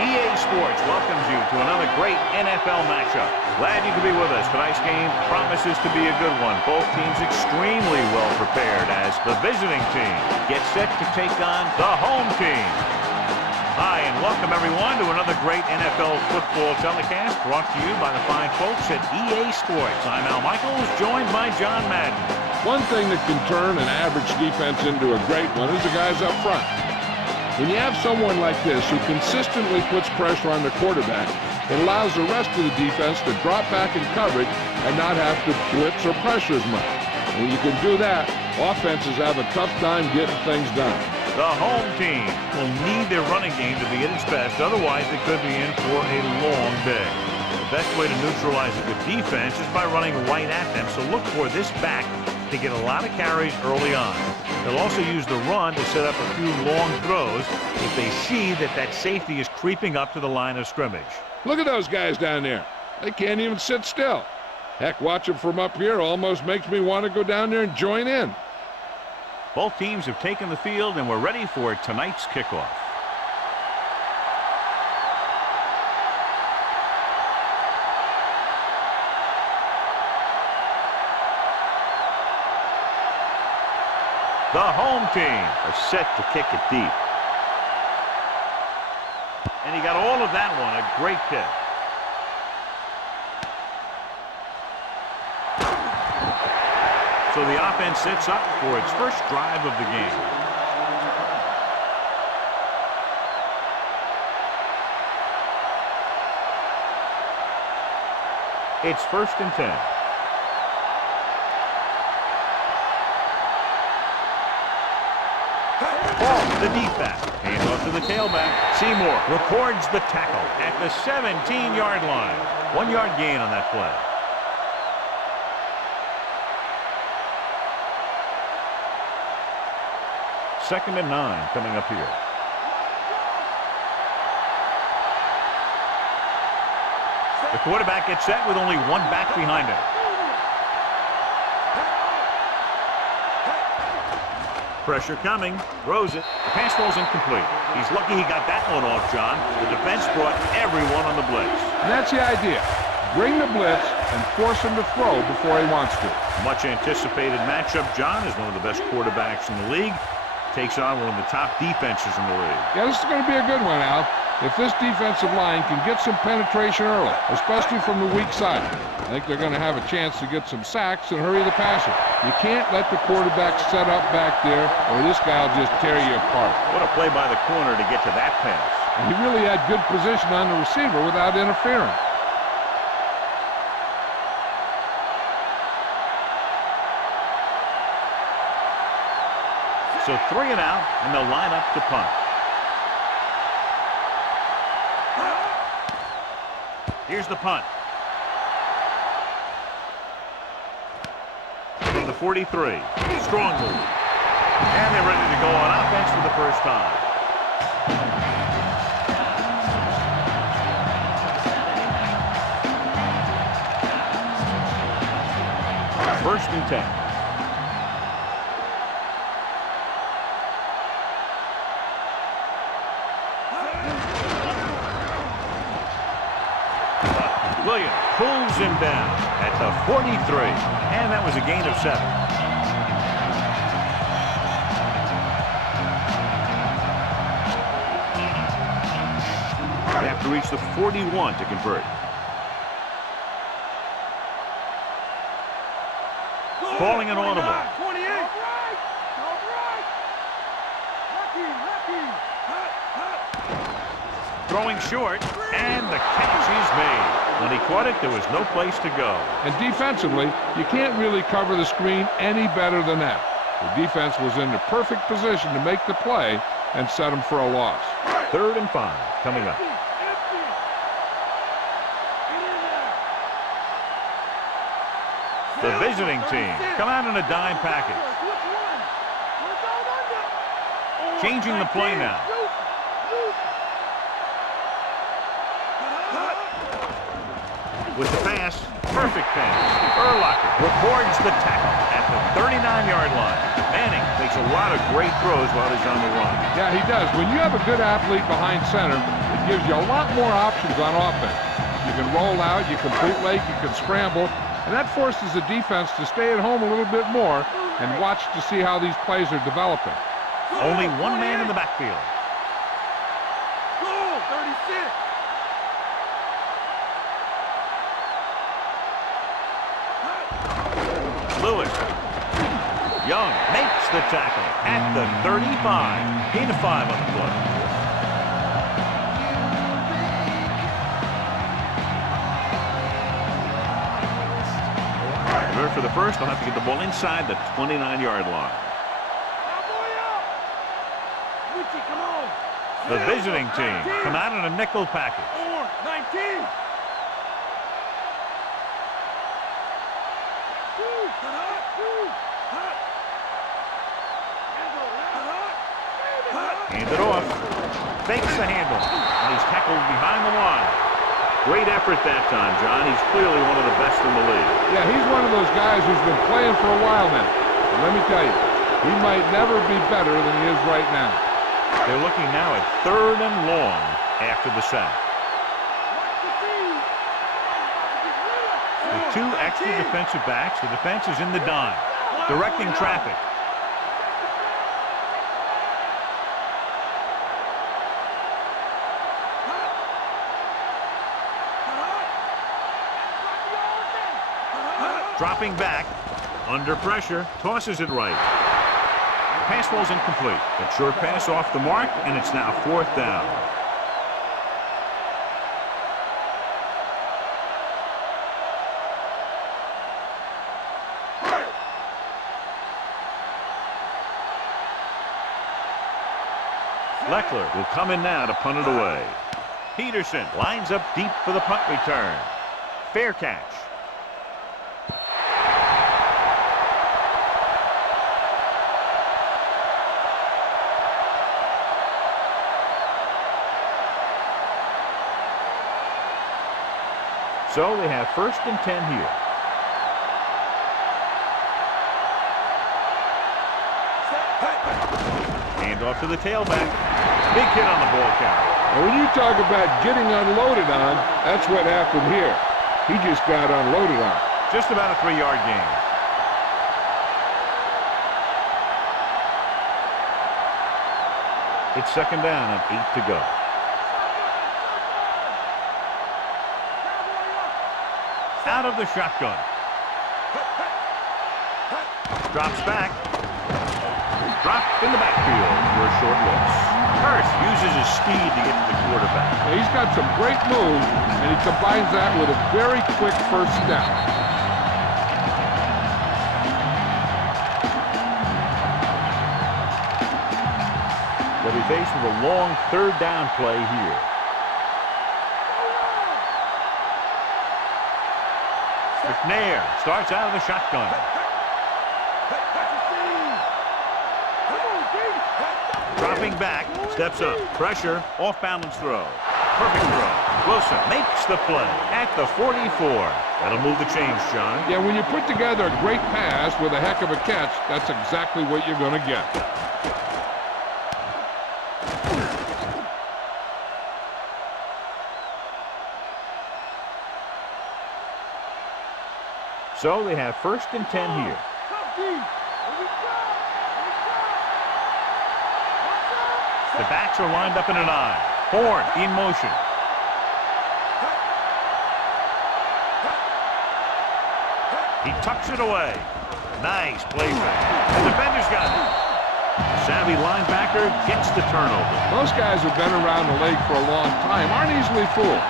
EA Sports welcomes you to another great NFL matchup. Glad you could be with us. Tonight's game promises to be a good one. Both teams extremely well prepared as the visiting team gets set to take on the home team. Hi, and welcome everyone to another great NFL football telecast brought to you by the fine folks at EA Sports. I'm Al Michaels, joined by John Madden. One thing that can turn an average defense into a great one is the guys up front. When you have someone like this who consistently puts pressure on the quarterback, it allows the rest of the defense to drop back in coverage and not have to blitz or pressure as much. When you can do that, offenses have a tough time getting things done. The home team will need their running game to be at its best, otherwise they could be in for a long day. The best way to neutralize a good defense is by running right at them, so look for this back to get a lot of carries early on. They'll also use the run to set up a few long throws if they see that safety is creeping up to the line of scrimmage. Look at those guys down there. They can't even sit still. Heck, watching from up here almost makes me want to go down there and join in. Both teams have taken the field and we're ready for tonight's kickoff. The home team are set to kick it deep. And he got all of that one. A great kick. So the offense sets up for its first drive of the game. It's 1st and 10. The deep back. Hands off to the tailback. Seymour records the tackle at the 17-yard line. 1-yard gain on that play. Second and 9 coming up here. The quarterback gets set with only one back behind him. Pressure coming, throws it. The pass ball's incomplete. He's lucky he got that one off, John. The defense brought everyone on the blitz. And that's the idea. Bring the blitz and force him to throw before he wants to. Much anticipated matchup. John is one of the best quarterbacks in the league. Takes on one of the top defenses in the league. Yeah, this is going to be a good one, Al. If this defensive line can get some penetration early, especially from the weak side, I think they're going to have a chance to get some sacks and hurry the passer. You can't let the quarterback set up back there or this guy will just tear you apart. What a play by the corner to get to that pass. And he really had good position on the receiver without interfering. So 3 and out, and they'll line up to punt. Here's the punt. From the 43. Strong move. And they're ready to go on offense for the first time. First and 10. Williams pulls him down at the 43, and that was a gain of 7. They have to reach the 41 to convert. Calling an audible. 28. Throwing short, and the catch is made. When he caught it, there was no place to go. And defensively, you can't really cover the screen any better than that. The defense was in the perfect position to make the play and set him for a loss. 3rd and 5 coming up. The visiting team come out in a dime package. Changing the play now. With the pass, perfect pass. Urlacher records the tackle at the 39-yard line. Manning makes a lot of great throws while he's on the run. Yeah, he does. When you have a good athlete behind center, it gives you a lot more options on offense. You can roll out, you can bootleg, you can scramble, and that forces the defense to stay at home a little bit more and watch to see how these plays are developing. Only one man in the backfield. Go, 36. Lewis. Young makes the tackle at the 35. Gain of 5 on the play. Revert for the first. They'll have to get the ball inside the 29-yard line. The visiting team come out in a nickel package. 19. Hand it off. Fakes the handle. And he's tackled behind the line. Great effort that time, John. He's clearly one of the best in the league. Yeah, he's one of those guys who's been playing for a while now. And let me tell you, he might never be better than he is right now. They're looking now at 3rd and long after the sack. With 2 extra defensive backs, the defense is in the dime, directing traffic. Dropping back, under pressure, tosses it right. The pass ball's incomplete. A short pass off the mark, and it's now 4th down. Leckler will come in now to punt it away. Peterson lines up deep for the punt return. Fair catch. So they have 1st and 10 here. Hand off to the tailback. Big hit on the ball carrier. And when you talk about getting unloaded on, that's what happened here. He just got unloaded on. Just about a 3-yard gain. It's 2nd down and 8 to go. Out of the shotgun. Drops back. Dropped in the backfield for a short loss. Hurst uses his speed to get to the quarterback. Yeah, he's got some great moves, and he combines that with a very quick first step. They'll be faced with a long 3rd down play here. McNair starts out of the shotgun. Dropping back, steps up, pressure, off-balance throw. Perfect throw. Wilson makes the play at the 44. That'll move the chains, John. Yeah, when you put together a great pass with a heck of a catch, that's exactly what you're going to get. So they have 1st and 10 here. The backs are lined up in an eye. Horn in motion. He tucks it away. Nice play back. The defender's got it. Savvy linebacker gets the turnover. Most guys who've been around the league for a long time aren't easily fooled.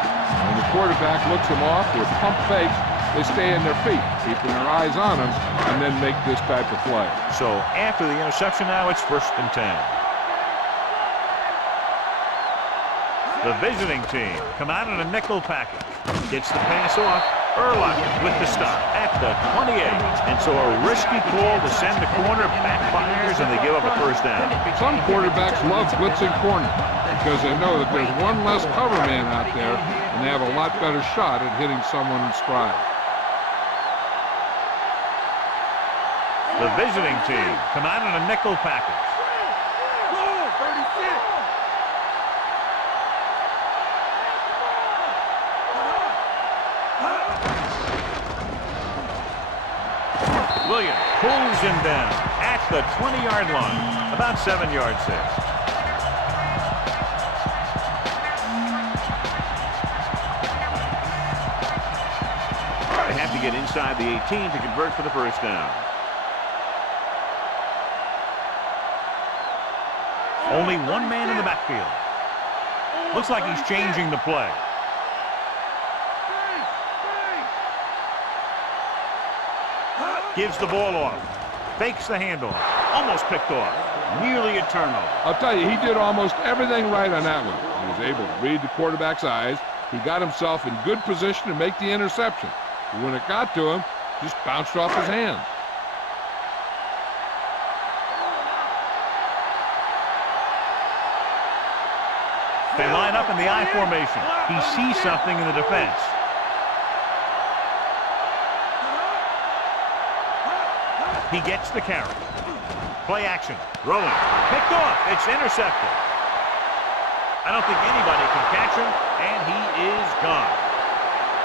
When the quarterback looks them off with pump fakes, they stay in their feet, keeping their eyes on them, and then make this type of play. So after the interception now, it's 1st and 10. The visiting team come out in a nickel package. Gets the pass off. Urlacher with the stop at the 28. And so a risky call to send the corner backfires, and they give up a 1st down. Some quarterbacks love blitzing corner because they know that there's one less cover man out there, and they have a lot better shot at hitting someone in stride. The visiting team come out in a nickel package. Pulls him down at the 20-yard line. About 7 yards there. They have to get inside the 18 to convert for the first down. Only one man in the backfield. Looks like he's changing the play. Gives the ball off. Fakes the handoff. Almost picked off. Nearly a turnover. I'll tell you, he did almost everything right on that one. He was able to read the quarterback's eyes. He got himself in good position to make the interception. But when it got to him, just bounced off his hands. They line up in the I formation. He sees something in the defense. He gets the carry. Play action. Throwing. Picked off. It's intercepted. I don't think anybody can catch him, and he is gone.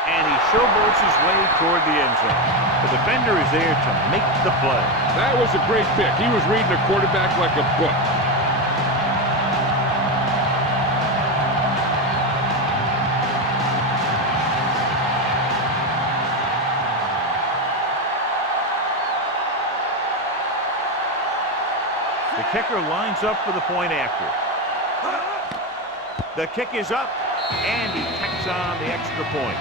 And he showboats his way toward the end zone. The defender is there to make the play. That was a great pick. He was reading the quarterback like a book. The kicker lines up for the point after. The kick is up, and he tacks on the extra point.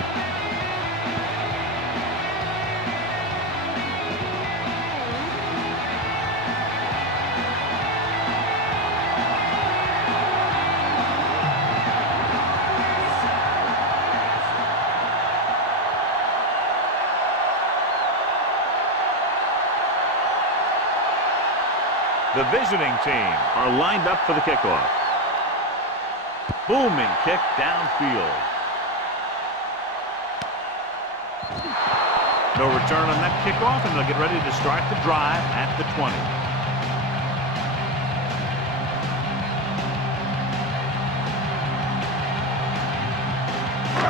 The visiting team are lined up for the kickoff. Booming kick downfield. No return on that kickoff, and they'll get ready to start the drive at the 20.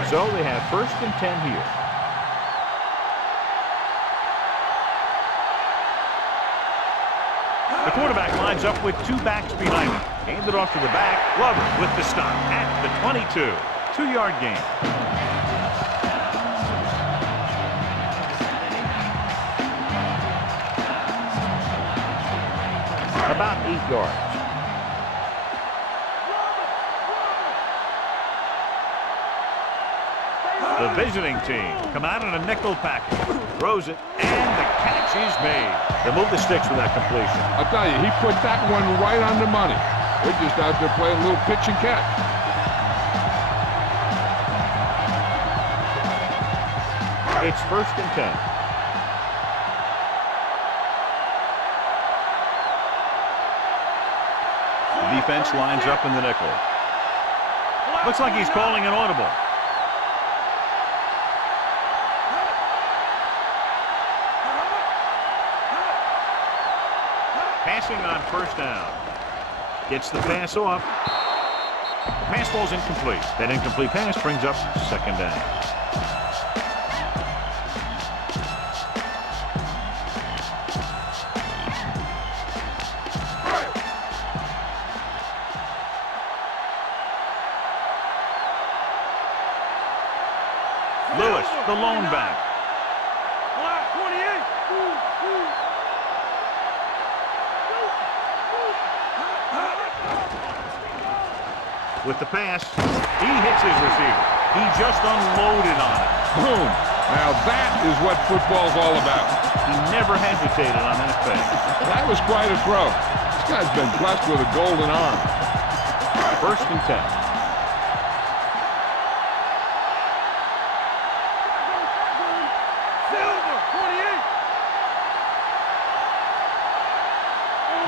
So they have 1st and 10 here. The quarterback lines up with 2 backs behind him. Hand it off to the back. Glover with the stop at the 22. 2-yard gain. About 8 yards. The visiting team come out in a nickel package. Throws it, and the catch is made. They move the sticks with that completion. I'll tell you, he put that one right on the money. They're just out there playing a little pitch and catch. It's 1st and 10. The defense lines up in the nickel. Looks like he's calling an audible. Passing on 1st down. Gets the pass off. Pass ball's incomplete. That incomplete pass brings up 2nd down. Lewis, the lone back. With the pass, he hits his receiver. He just unloaded on it. Boom. Now that is what football's all about. He never hesitated on that play. That was quite a throw. This guy's been blessed with a golden arm. 1st and 10.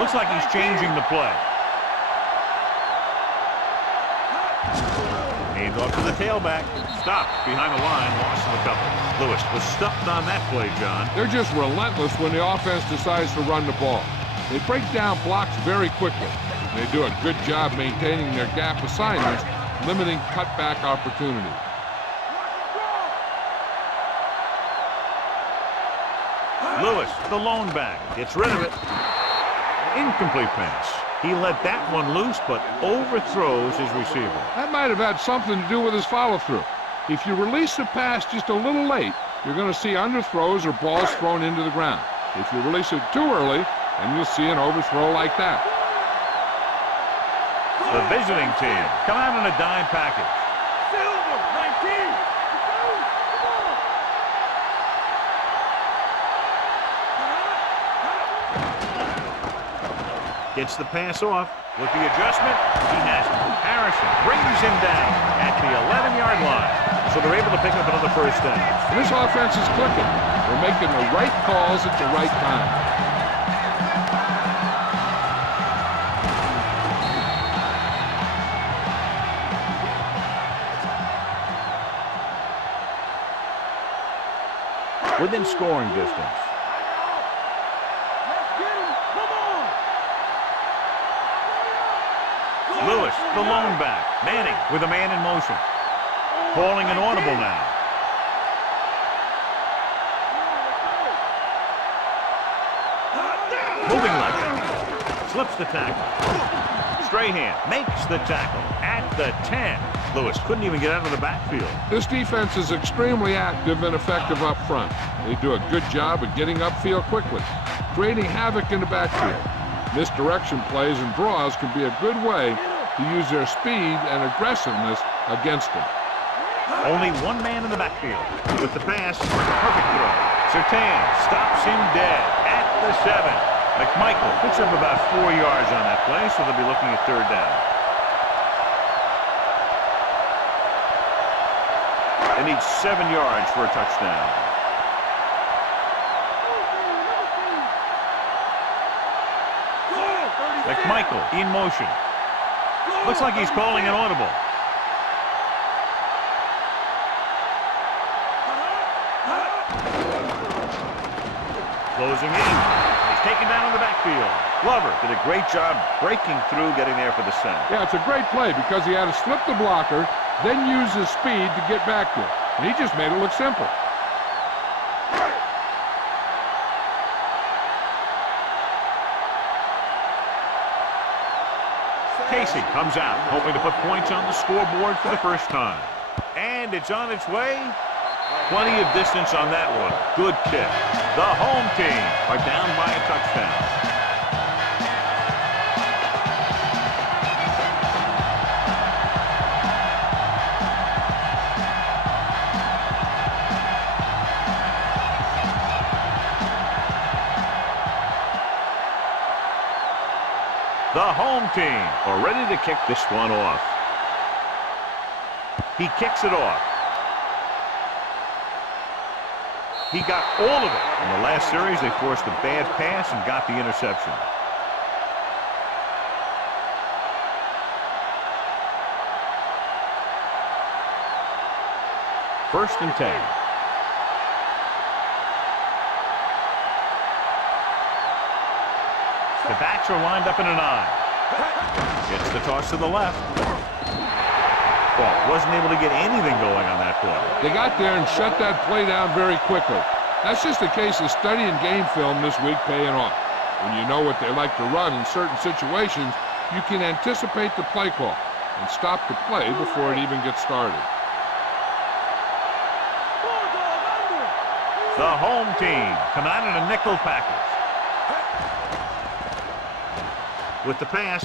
Looks like he's changing the play. Hands off to the tailback. Stopped behind the line. Loss of a couple. Lewis was stuffed on that play, John. They're just relentless when the offense decides to run the ball. They break down blocks very quickly. They do a good job maintaining their gap assignments, limiting cutback opportunities. Lewis, the lone back, gets rid of it. Incomplete pass. He let that one loose, but overthrows his receiver. That might have had something to do with his follow-through. If you release the pass just a little late, you're going to see underthrows or balls thrown into the ground. If you release it too early, then you'll see an overthrow like that. The visiting team come out in a dime package. Silver, 19. Gets the pass off. With the adjustment, he has it. Harrison brings him down at the 11-yard line. So they're able to pick up another first down. This offense is clicking. They're making the right calls at the right time. Within scoring distance. Lewis, the lone back. Manning with a man in motion. Calling an audible now. Moving left. Slips the tackle. Strahan makes the tackle at the 10. Lewis couldn't even get out of the backfield. This defense is extremely active and effective up front. They do a good job of getting upfield quickly, creating havoc in the backfield. Misdirection plays and draws can be a good way to use their speed and aggressiveness against them. Only one man in the backfield. With the pass, perfect throw. Surtain stops him dead at the 7. McMichael picks up about 4 yards on that play, so they'll be looking at third down. They need 7 yards for a touchdown. McMichael in motion. Looks like he's calling an audible. Closing in. He's taken down in the backfield. Glover did a great job breaking through, getting there for the sack. Yeah, it's a great play because he had to slip the blocker, then use his speed to get back there. And he just made it look simple. Casey comes out, hoping to put points on the scoreboard for the first time. And it's on its way. Plenty of distance on that one. Good kick. The home team are down by a touchdown. The home team are ready to kick this one off. He kicks it off. He got all of it. In the last series, they forced a bad pass and got the interception. First and 10. The backs are lined up in a 9. Gets the toss to the left. Well, wasn't able to get anything going on that play. They got there and shut that play down very quickly. That's just a case of studying game film this week paying off. When you know what they like to run in certain situations, you can anticipate the play call and stop the play before it even gets started. The home team come out in a nickel package. With the pass,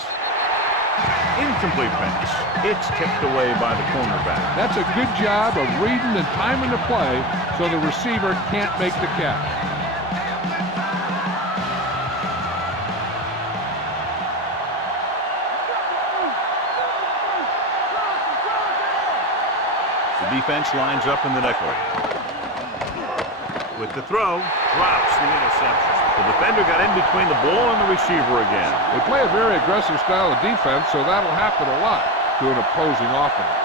incomplete pass. It's tipped away by the cornerback. That's a good job of reading and timing the play so the receiver can't make the catch. The defense lines up in the nickel. With the throw, drops the interception. The defender got in between the ball and the receiver again. They play a very aggressive style of defense, so that'll happen a lot to an opposing offense.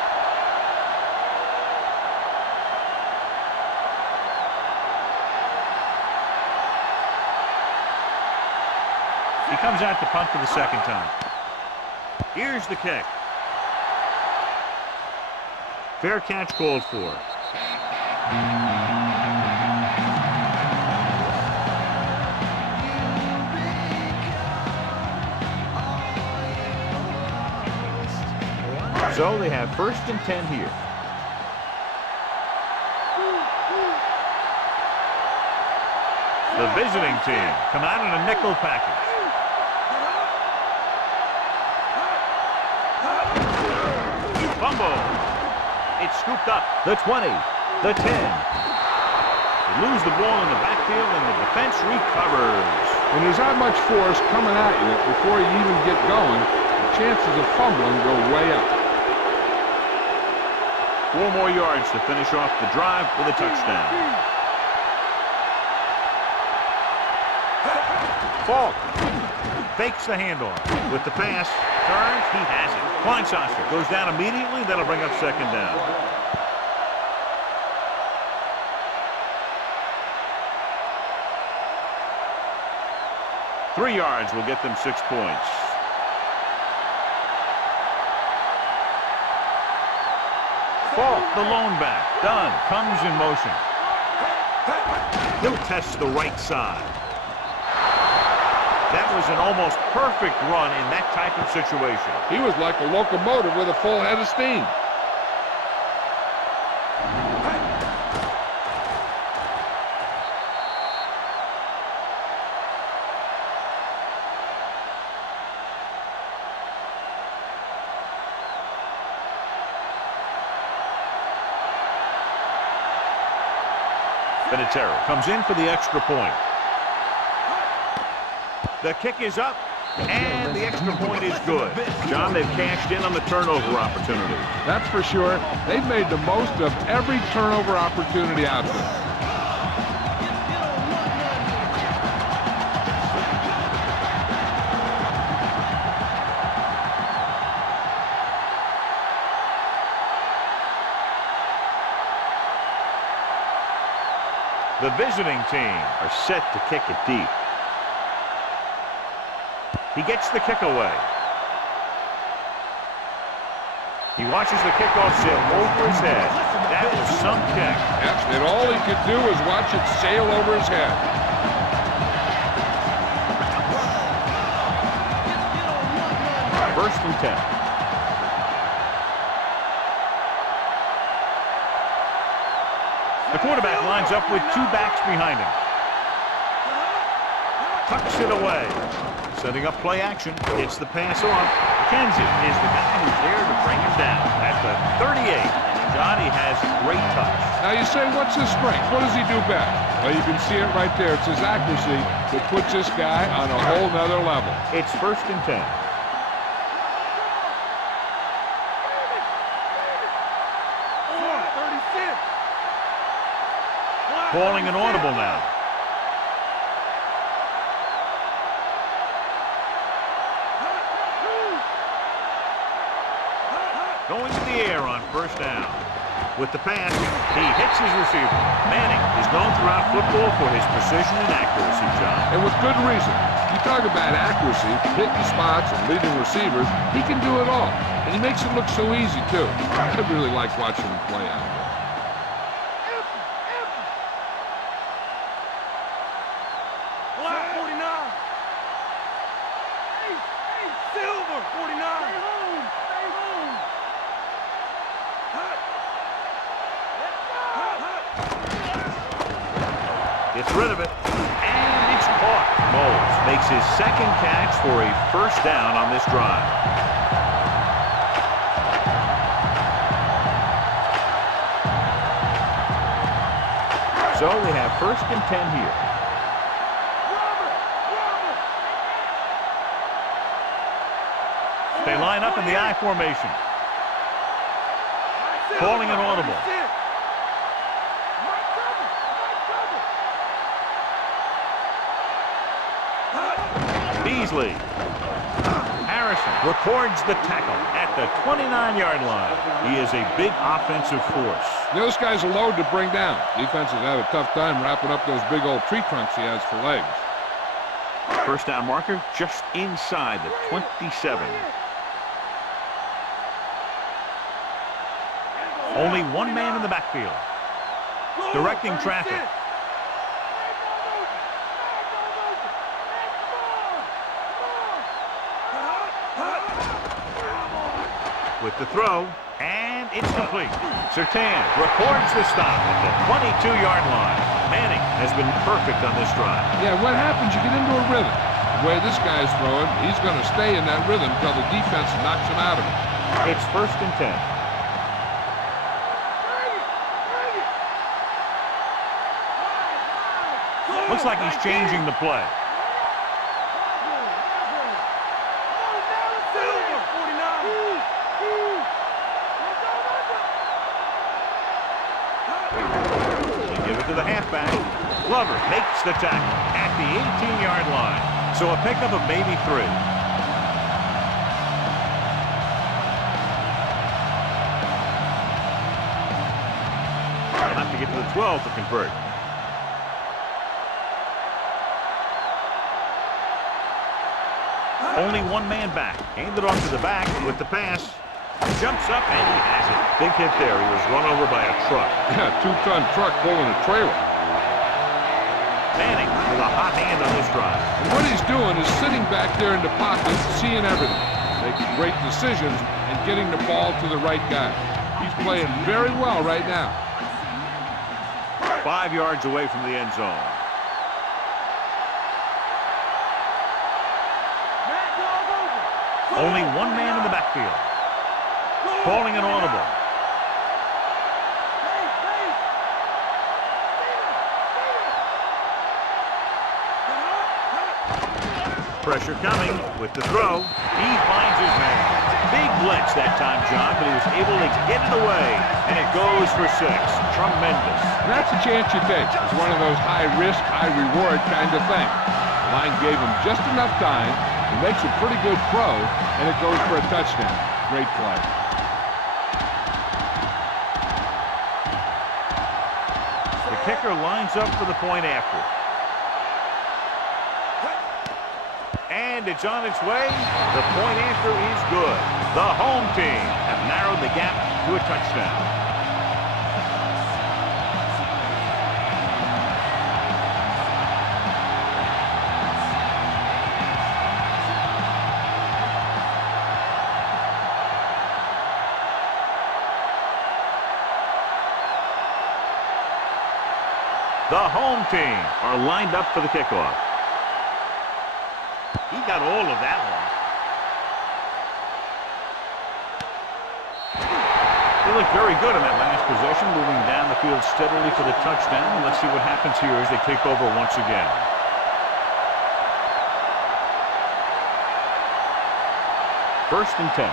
He comes out to punt for the second time. Here's the kick. Fair catch called for. So they have 1st and 10 here. The visiting team come out in a nickel package. Fumble. It's scooped up. The 20. The 10. They lose the ball in the backfield, and the defense recovers. When there's that much force coming at you before you even get going, the chances of fumbling go way up. 4 more yards to finish off the drive with a touchdown. Falk fakes the handoff with the pass. Turns. He has it. Kleinsasser goes down immediately. That'll bring up 2nd down. Three yards will get them 6 points. Falk, the lone back. Dunn comes in motion. He'll test the right side. That was an almost perfect run in that type of situation. He was like a locomotive with a full head of steam. Vinatieri comes in for the extra point. The kick is up, and the extra point is good. John, they've cashed in on the turnover opportunity. That's for sure. They've made the most of every turnover opportunity out there. The visiting team are set to kick it deep. He gets the kick away. He watches the kickoff sail over his head. That was some kick. Yes, and all he could do was watch it sail over his head. First and 10. The quarterback lines up with 2 backs behind him. Tucks it away. Setting up play action. Gets the pass off. Kenzie is the guy who's there to bring him down. At the 38, Johnny has great touch. Now you say, what's his strength? What does he do best? Well, you can see it right there. It's his accuracy that puts this guy on a whole nother level. It's 1st and 10. Calling an audible now. Going to the air on 1st down. With the pass, he hits his receiver. Manning is known throughout football for his precision and accuracy, John. And with good reason. You talk about accuracy, hitting spots, and leading receivers, he can do it all. And he makes it look so easy, too. I really like watching him play out there. Gets rid of it, and it's caught. Moles makes his 2nd catch for a 1st down on this drive. So they have 1st and 10 here. They line up in the I formation. Calling an audible. Beasley. Harrison records the tackle at the 29-yard line. He is a big offensive force. Those guys are loaded to bring down. Defenses have a tough time wrapping up those big old tree trunks he has for legs. 1st down marker just inside the 27. Only 1 man in the backfield. Directing traffic. with the throw, and it's complete. Surtain records the stop at the 22-yard line. Manning has been perfect on this drive. Yeah, what happens, you get into a rhythm. The way this guy's throwing, he's going to stay in that rhythm until the defense knocks him out of it. It's 1st and 10. Looks like he's changing the play. They give it to the halfback. Glover makes the tackle at the 18-yard line. So a pickup of maybe 3. They'll have to get to the 12 to convert. Only one man back. Handed off to the back with the pass. Jumps up and he has it. Big hit there. He was run over by a truck. Yeah, 2-ton truck pulling a trailer. Manning with a hot hand on this drive. And what he's doing is sitting back there in the pocket, seeing everything, making great decisions, and getting the ball to the right guy. He's playing very well right now. 5 yards away from the end zone. Only one man in the backfield. Calling an audible. Pressure coming with the throw. He finds his man. Big blitz that time, John, but he was able to get it away, and it goes for 6. Tremendous. That's a chance you take. It's one of those high-risk, high-reward kind of thing. The line gave him just enough time. He makes a pretty good throw, and it goes for a touchdown. Great play. The kicker lines up for the point after. And it's on its way. The point after is good. The home team have narrowed the gap to a touchdown. The home team are lined up for the kickoff. He got all of that one. They look very good in that last possession, moving down the field steadily for the touchdown. Let's see what happens here as they take over once again. First and 10.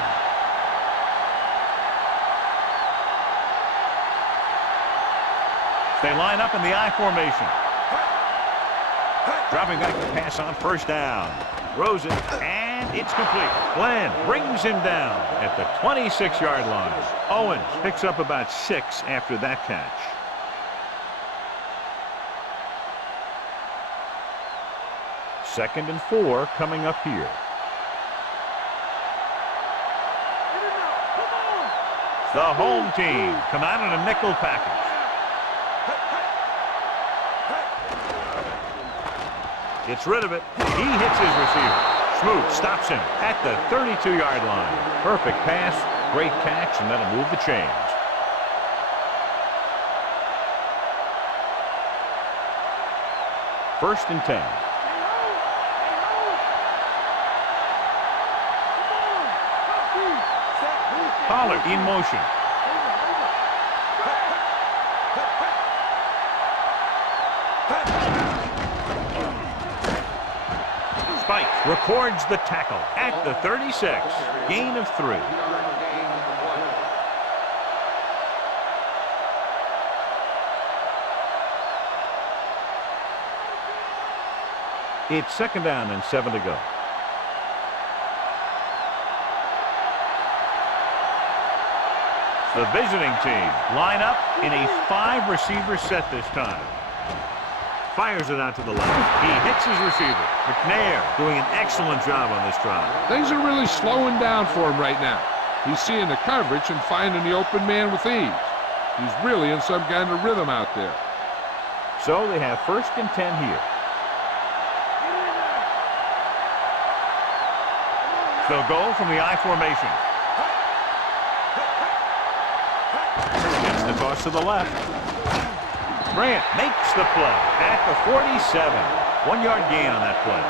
They line up in the I formation. Dropping back to pass on first down. Throws it, and it's complete. Glenn brings him down at the 26-yard line. Owens picks up about 6 after that catch. Second and 4 coming up here. The home team come out in a nickel package. Gets rid of it. He hits his receiver. Smoot stops him at the 32-yard line. Perfect pass, great catch, and that'll move the chains. First and 10. Pollard in motion. Spike records the tackle at the 36. Gain of 3. It's second down and 7 to go. The visiting team line up in a 5-receiver set this time. Fires it out to the left. He hits his receiver. McNair doing an excellent job on this drive. Things are really slowing down for him right now. He's seeing the coverage and finding the open man with ease. He's really in some kind of rhythm out there. So they have first and 10 here. They'll go from the I formation. Toss to the left. Grant makes the play at the 47. 1-yard gain on that play.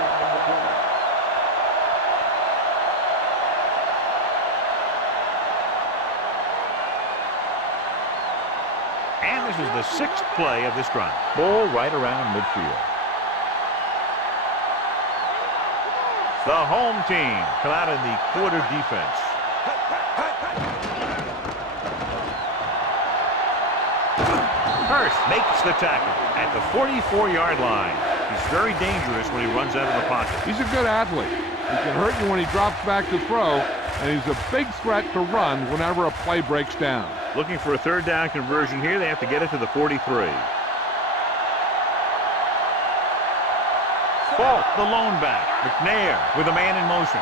And this is the 6th play of this drive. Ball right around midfield. The home team come out in the quarter defense. Hurst makes the tackle at the 44-yard line. He's very dangerous when he runs out of the pocket. He's a good athlete. He can hurt you when he drops back to throw, and he's a big threat to run whenever a play breaks down. Looking for a 3rd down conversion here. They have to get it to the 43. Falk, the lone back. McNair with a man in motion.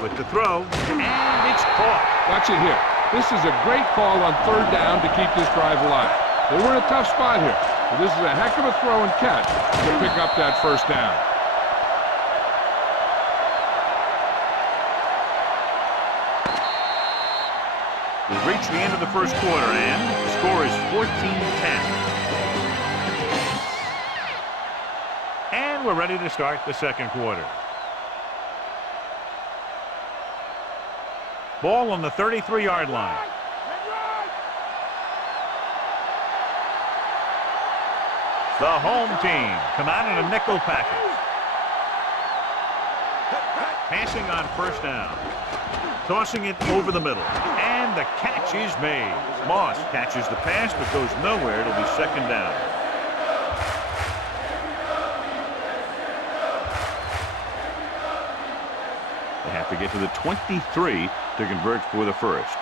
With the throw, and it's caught. Watch it here. This is a great call on 3rd down to keep this drive alive. They were in a tough spot here, but this is a heck of a throw and catch to pick up that 1st down. We've reached the end of the 1st quarter, and the score is 14-10. And we're ready to start the 2nd quarter. Ball on the 33-yard line. The home team come out in a nickel package. Passing on 1st down. Tossing it over the middle. And the catch is made. Moss catches the pass but goes nowhere. It'll be 2nd down. They have to get to the 23 to convert for the 1st.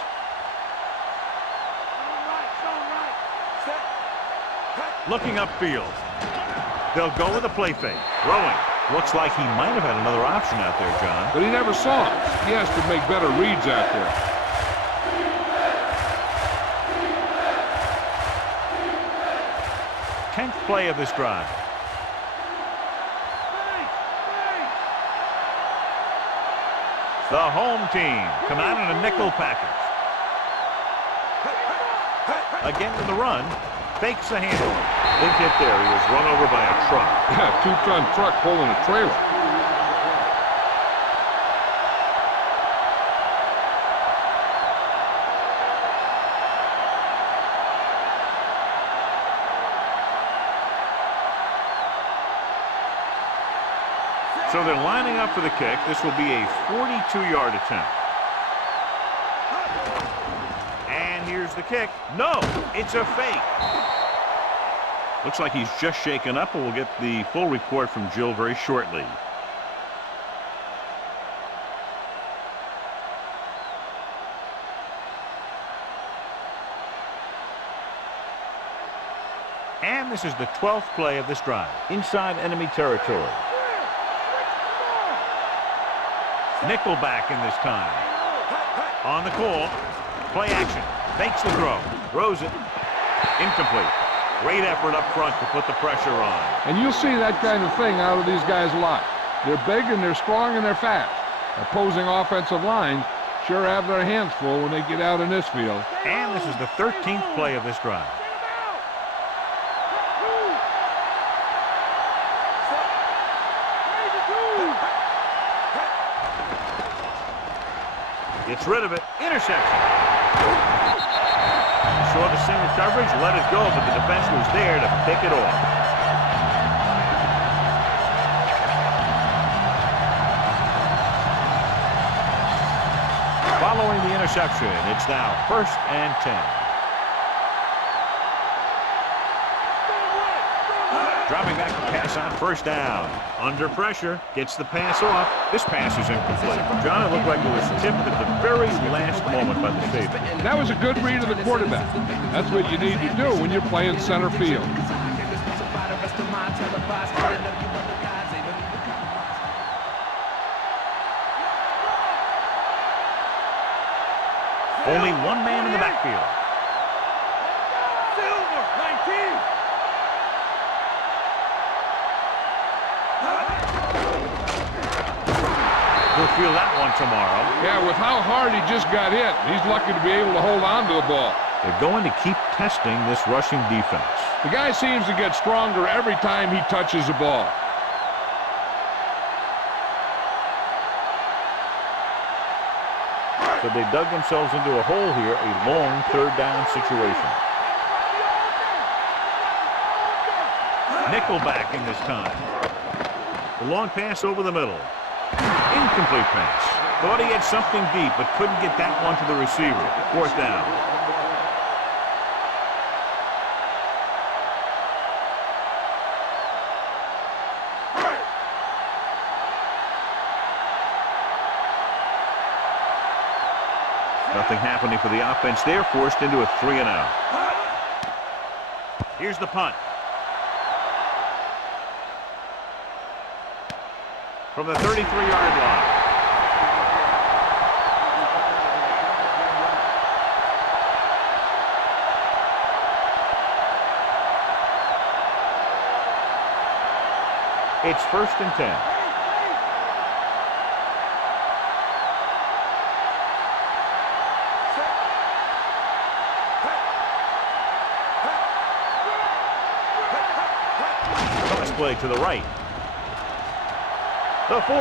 Looking upfield. They'll go with a play fake. Throwing. Looks like he might have had another option out there, John. But he never saw it. He has to make better reads out there. Tenth play of this drive. The home team come out in a nickel package. Again with the run. Fakes the handle. Big hit there. He was run over by a truck. Yeah, 2-ton truck pulling a trailer. So they're lining up for the kick. This will be a 42-yard attempt. And here's the kick. No, it's a fake. Looks like he's just shaken up, and we'll get the full report from Jill very shortly. And this is the 12th play of this drive. Inside enemy territory. Nickelback in this time. On the call. Play action. Fakes the throw. Throws it. Incomplete. Great effort up front to put the pressure on. And you'll see that kind of thing out of these guys a lot. They're big and they're strong and they're fast. Opposing offensive lines sure have their hands full when they get out in this field. And this is the 13th play of this drive. Gets rid of it. Interception. Saw the single coverage, let it go, but the defense was there to pick it off. Following the interception, it's now 1st and 10. Dropping back to pass on 1st down. Under pressure, gets the pass off. This pass is incomplete. John, it looked like it was tipped at the very last moment by the safety. That was a good read of the quarterback. That's what you need to do when you're playing center field. Only one man in the backfield. Silver, 19. He'll feel that one tomorrow. Yeah, with how hard he just got hit, he's lucky to be able to hold on to the ball. They're going to keep testing this rushing defense. The guy seems to get stronger every time he touches the ball. So they dug themselves into a hole here, a long third down situation. Nickelback in this time. The long pass over the middle. Incomplete pass. Thought he had something deep, but couldn't get that one to the receiver. Fourth down. Nothing happening for the offense. They're forced into a 3-and-out. Here's the punt. From the 33-yard line. It's 1st and 10. Play to the right. The 40.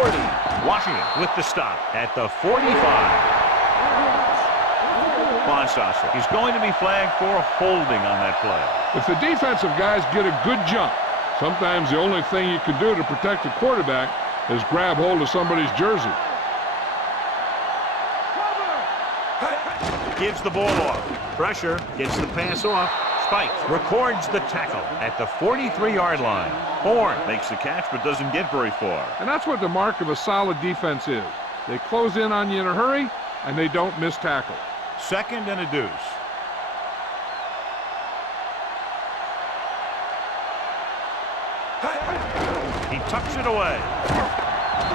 Washington with the stop at the 45. Bonstosser. He's going to be flagged for holding on that play. If the defensive guys get a good jump, sometimes the only thing you can do to protect the quarterback is grab hold of somebody's jersey. Gives the ball off. Pressure. Gets the pass off. Spikes. Records the tackle at the 43-yard line. Horn makes the catch but doesn't get very far. And that's what the mark of a solid defense is. They close in on you in a hurry, and they don't miss tackle. 2nd and a deuce. He tucks it away.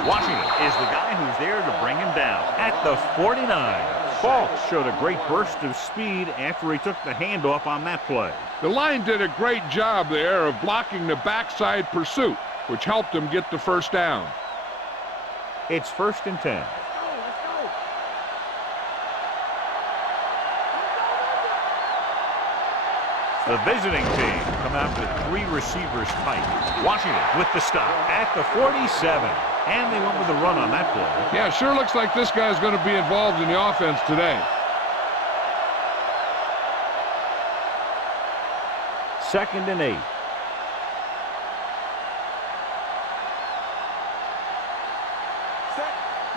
Washington is the guy who's there to bring him down at the 49. Falk showed a great burst of speed after he took the handoff on that play. The line did a great job there of blocking the backside pursuit, which helped them get the first down. It's 1st and 10. The visiting team come out with 3 receivers tight. Washington with the stop at the 47. And they went with the run on that play. Yeah, sure looks like this guy's going to be involved in the offense today. 2nd and 8.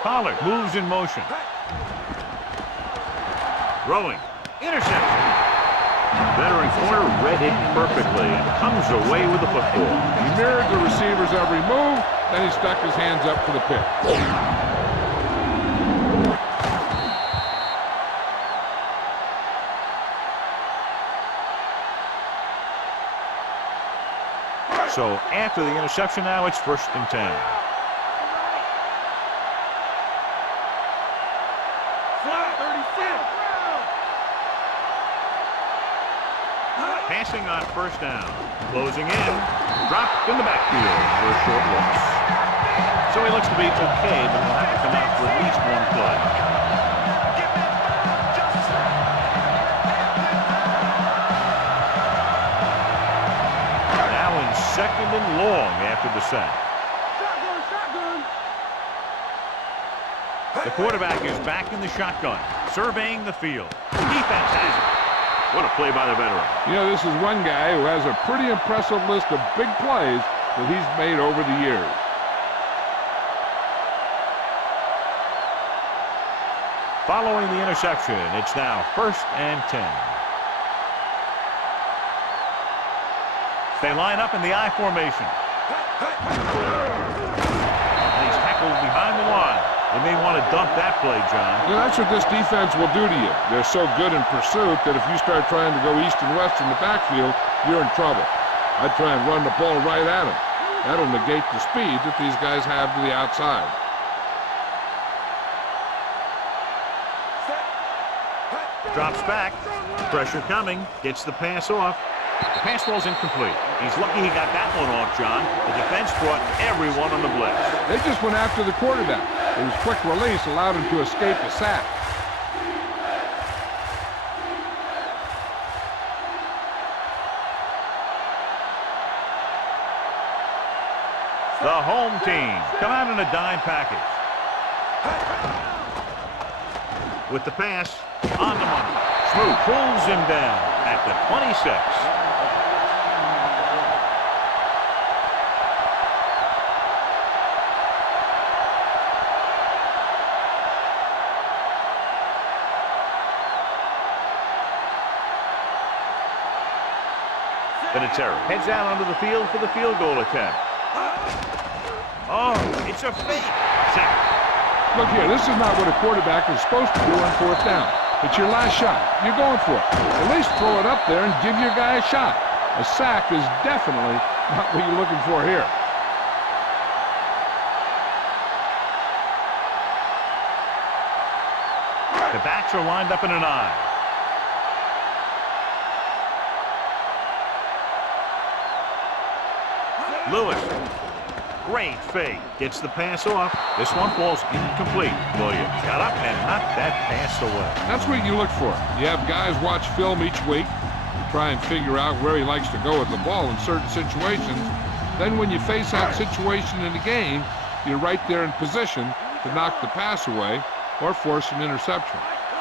Pollard moves in motion. Throwing. Interception. Veteran corner read it perfectly and comes away with the football. He mirrored the receiver's every move, then he stuck his hands up for the pick. So after the interception now, it's 1st and 10. Passing on 1st down. Closing in. Dropped in the backfield for a short loss. So he looks to be okay, but he'll have to come out for at least one play. Now in 2nd and long after the sack. The quarterback is back in the shotgun, surveying the field. Defense has it. What a play by the veteran. You know, this is one guy who has a pretty impressive list of big plays that he's made over the years. Following the interception, it's now 1st and 10. They line up in the I formation. And he's tackled behind the line. They may want to dump that play, John. You know, that's what this defense will do to you. They're so good in pursuit that if you start trying to go east and west in the backfield, you're in trouble. I'd try and run the ball right at them. That'll negate the speed that these guys have to the outside. Drops back. Pressure coming. Gets the pass off. The pass ball's incomplete. He's lucky he got that one off, John. The defense brought everyone on the blitz. They just went after the quarterback. His quick release allowed him to escape a sack. The home team come out in a dime package. With the pass, on the money. Smoot pulls him down at the 26. Vinatieri heads out onto the field for the field goal attempt. Oh, it's a fake. Sack. Look here, this is not what a quarterback is supposed to do on fourth down. It's your last shot. You're going for it. At least throw it up there and give your guy a shot. A sack is definitely not what you're looking for here. The backs are lined up in an I. Lewis. Great fake. Gets the pass off. This one falls incomplete. Williams got up and knocked that pass away. That's what you look for. You have guys watch film each week and try and figure out where he likes to go with the ball in certain situations. Then when you face that situation in the game, you're right there in position to knock the pass away or force an interception.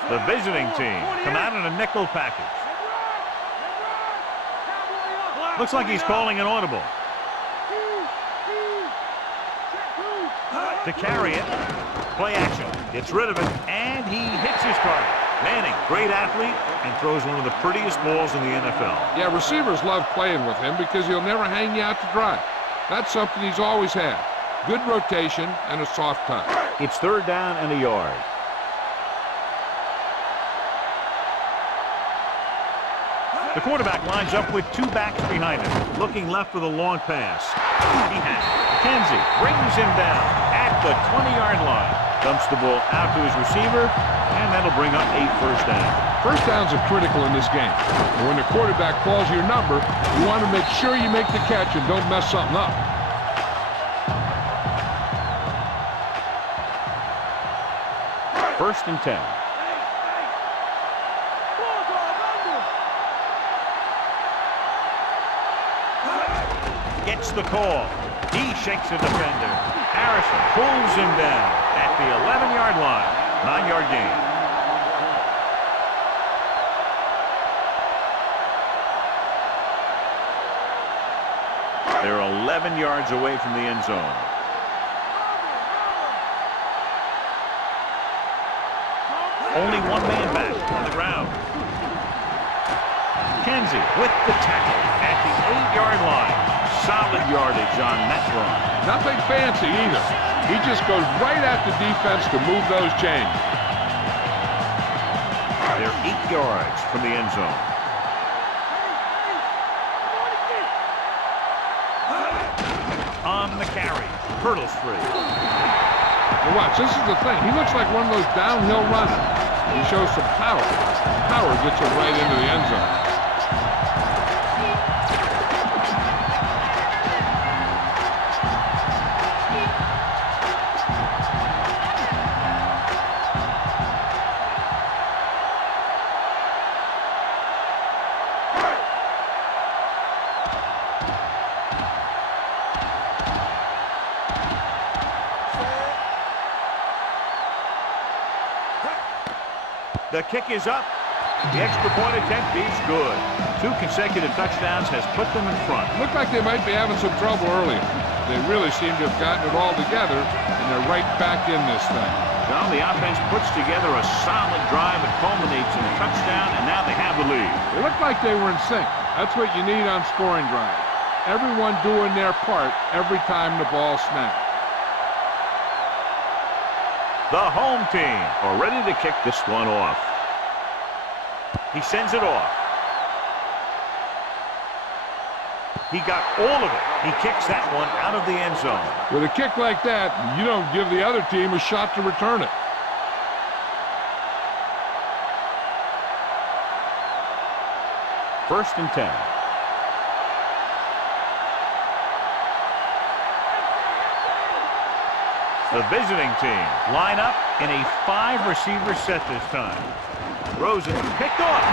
The visiting team come out in a nickel package. Looks like he's calling an audible. To carry it, play action, gets rid of it, and he hits his target. Manning, great athlete, and throws one of the prettiest balls in the NFL. Yeah, receivers love playing with him because he'll never hang you out to dry. That's something he's always had. Good rotation and a soft touch. It's third down and a yard. The quarterback lines up with two backs behind him, looking left for the long pass. He has it. McKenzie brings him down at the 20-yard line. Dumps the ball out to his receiver, and that'll bring up a first down. First downs are critical in this game. And when the quarterback calls your number, you want to make sure you make the catch and don't mess something up. First and 10. Gets the call. He shakes a defender. Harrison pulls him down at the 11-yard line. 9-yard gain. They're 11 yards away from the end zone. Only one man back on the ground. Kenzie with the tackle at the 8-yard line. Solid yardage on that run. Nothing fancy either. He just goes right at the defense to move those chains. They're 8 yards from the end zone. On the carry. Hurdles free. Now watch, this is the thing. He looks like one of those downhill runners. He shows some power. Power gets him right into the end zone. The kick is up. The extra point attempt is good. 2 consecutive touchdowns has put them in front. Looked like they might be having some trouble earlier. They really seem to have gotten it all together, and they're right back in this thing. Now the offense puts together a solid drive that culminates in a touchdown, and now they have the lead. They looked like they were in sync. That's what you need on scoring drives. Everyone doing their part every time the ball snaps. The home team are ready to kick this one off. He sends it off. He got all of it. He kicks that one out of the end zone. With a kick like that, you don't give the other team a shot to return it. First and 10. The visiting team line up in a 5-receiver set this time. Rosen picked off.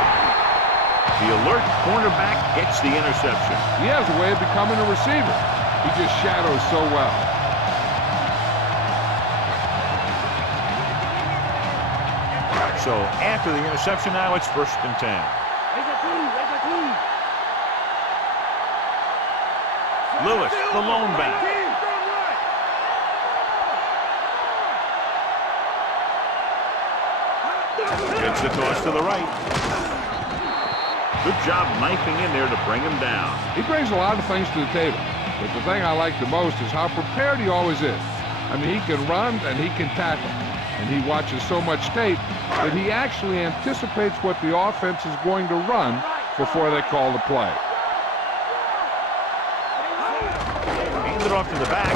The alert cornerback gets the interception. He has a way of becoming a receiver. He just shadows so well. So after the interception now, it's 1st and 10. Lewis, the lone back. Gets the toss to the right. Good job knifing in there to bring him down. He brings a lot of things to the table, but the thing I like the most is how prepared he always is. I mean, he can run and he can tackle, and he watches so much tape that he actually anticipates what the offense is going to run before they call the play. Hands it off to the back.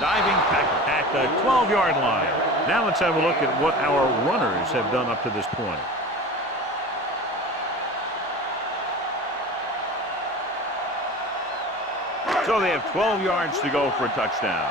Diving tackle at the 12-yard line. Now let's have a look at what our runners have done up to this point. So they have 12 yards to go for a touchdown.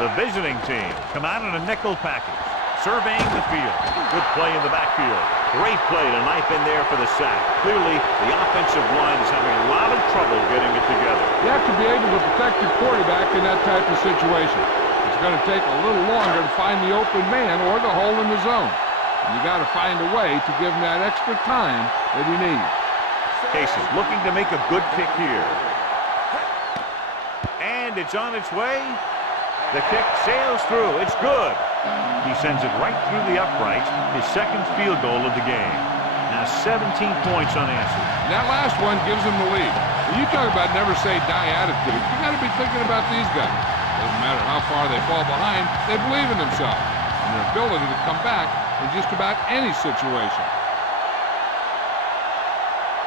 The visiting team come out in a nickel package, surveying the field. Good play in the backfield. Great play to knife in there for the sack. Clearly, the offensive line is having a lot of trouble getting it together. You have to be able to protect your quarterback in that type of situation. It's going to take a little longer to find the open man or the hole in the zone. And you got to find a way to give him that extra time that he needs. Casey looking to make a good kick here. And it's on its way. The kick sails through. It's good. He sends it right through the uprights. His 2nd field goal of the game. Now 17 points unanswered. That last one gives him the lead. When you talk about never say die attitude, you got to be thinking about these guys. Doesn't matter how far they fall behind, they believe in themselves and their ability to come back in just about any situation.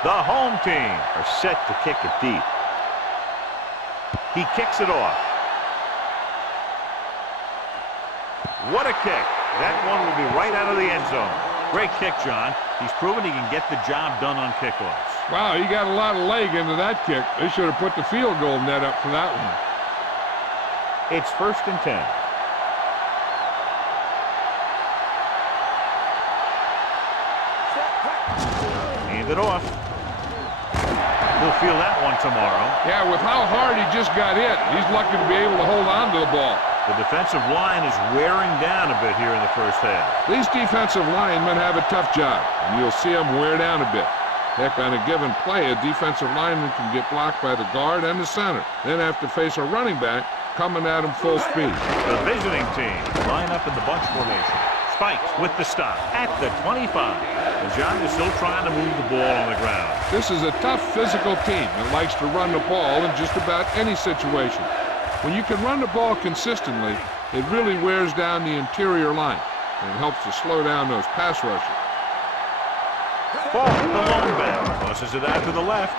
The home team are set to kick it deep. He kicks it off. What a kick. That one will be right out of the end zone. Great kick, John. He's proven he can get the job done on kickoffs. Wow, he got a lot of leg into that kick. They should have put the field goal net up for that one. It's 1st and 10. Hand it off. He'll feel that one tomorrow. Yeah, with how hard he just got hit, he's lucky to be able to hold on to the ball. The defensive line is wearing down a bit here in the first half. These defensive linemen have a tough job, and you'll see them wear down a bit. Heck, on a given play, a defensive lineman can get blocked by the guard and the center, then have to face a running back coming at him full speed. The visiting team line up in the bunch formation. Spikes with the stop at the 25. And John is still trying to move the ball on the ground. This is a tough physical team that likes to run the ball in just about any situation. When you can run the ball consistently, it really wears down the interior line, and it helps to slow down those pass rushers. Ball, the lone back, tosses it out to the left.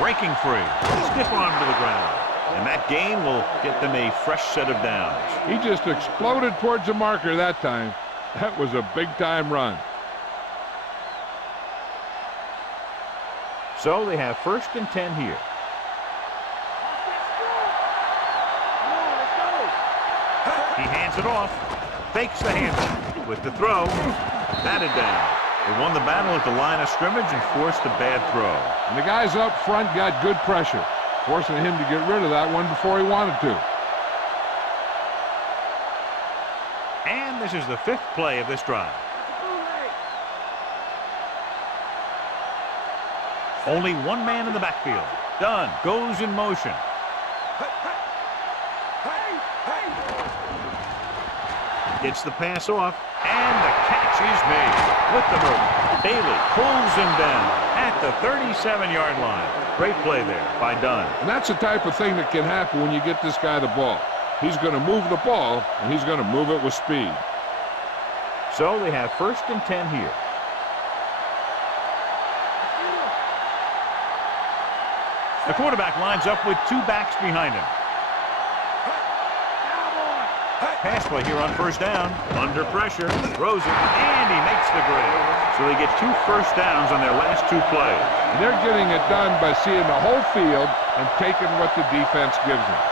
Breaking free, stiff arm to the ground. And that gain will get them a fresh set of downs. He just exploded towards the marker that time. That was a big-time run. So they have 1st and 10 here. He hands it off, fakes the handoff with the throw, batted down. They won the battle at the line of scrimmage and forced a bad throw. And the guys up front got good pressure, forcing him to get rid of that one before he wanted to. And this is the 5th play of this drive. Only one man in the backfield. Dunn goes in motion. Gets the pass off, and the catch is made with the move. Bailey pulls him down at the 37-yard line. Great play there by Dunn. And that's the type of thing that can happen when you get this guy the ball. He's going to move the ball, and he's going to move it with speed. So they have 1st and 10 here. The quarterback lines up with 2 backs behind him. pass play here on first down. Under pressure, throws it, and he makes the grade. So they get 2 first downs on their last 2 plays. And they're getting it done by seeing the whole field and taking what the defense gives them.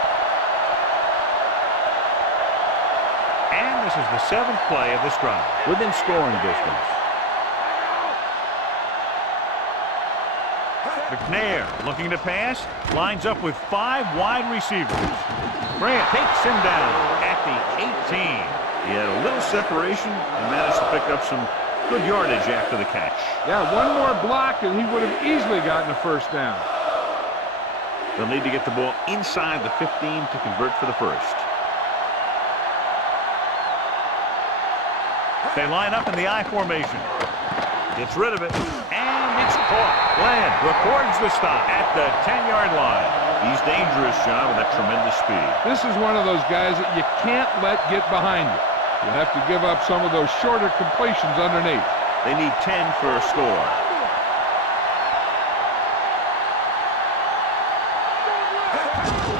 And this is the 7th play of this drive, within scoring distance. McNair looking to pass, lines up with 5 wide receivers. Grant takes him down at the 18. He had a little separation and managed to pick up some good yardage after the catch. Yeah, one more block and he would have easily gotten a first down. They'll need to get the ball inside the 15 to convert for the first. They line up in the I formation. Gets rid of it, and it's caught. Glenn records the stop at the 10-yard line. He's dangerous, John, with that tremendous speed. This is one of those guys that you can't let get behind you. You have to give up some of those shorter completions underneath. They need 10 for a score.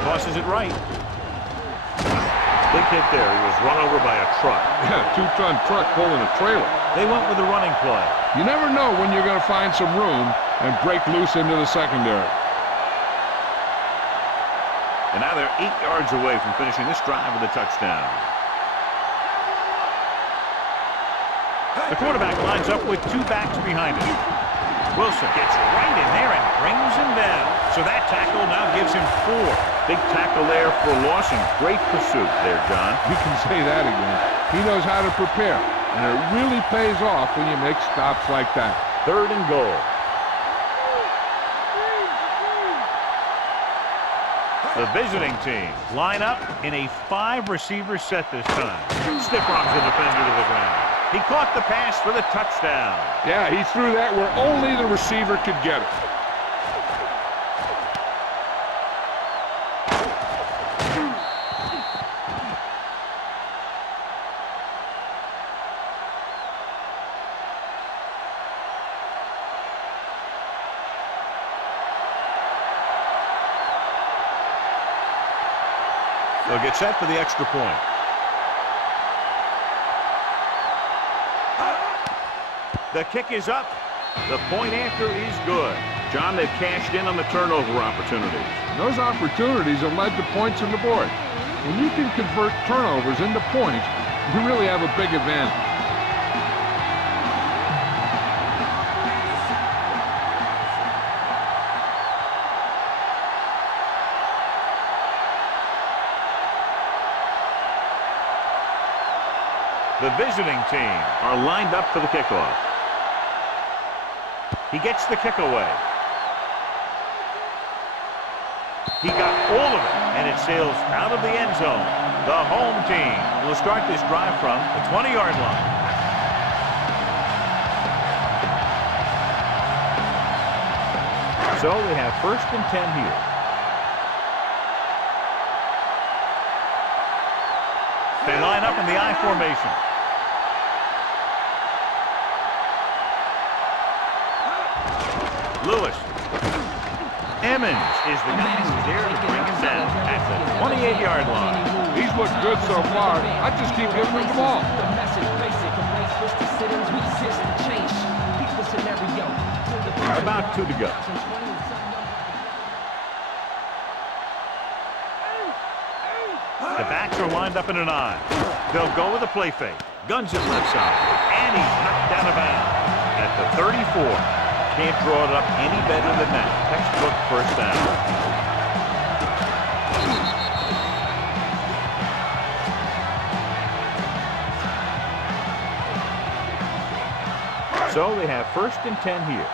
Tosses it right. Big hit there. He was run over by a truck. Yeah, 2-ton truck pulling a trailer. They went with the running play. You never know when you're going to find some room and break loose into the secondary. And now they're 8 yards away from finishing this drive with a touchdown. The quarterback lines up with 2 backs behind him. Wilson gets right in there and brings him down. So that tackle now gives him 4. Big tackle there for loss and great pursuit there, John. You can say that again. He knows how to prepare, and it really pays off when you make stops like that. 3rd and goal. The visiting team line up in a 5-receiver set this time. Stiff arms the defender to the ground. He caught the pass for the touchdown. Yeah, he threw that where only the receiver could get it. They'll get set for the extra point. The kick is up. The point after is good. John, they've cashed in on the turnover opportunities. Those opportunities have led to points on the board. When you can convert turnovers into points, you really have a big advantage. The visiting team are lined up for the kickoff. He gets the kick away. He got all of it, and it sails out of the end zone. The home team will start this drive from the 20-yard line. So they have 1st and 10 here. They line up in the I formation. Lewis. Emmons is the guy who's there to bring him down at the 28-yard line. He's looked good so far. I just keep giving him the ball. About 2 to go. The backs are lined up in an I. They'll go with a play fake. Guns it left side. And he's knocked out of bounds at the 34. Can't draw it up any better than that. Textbook first down. So they have 1st and 10 here.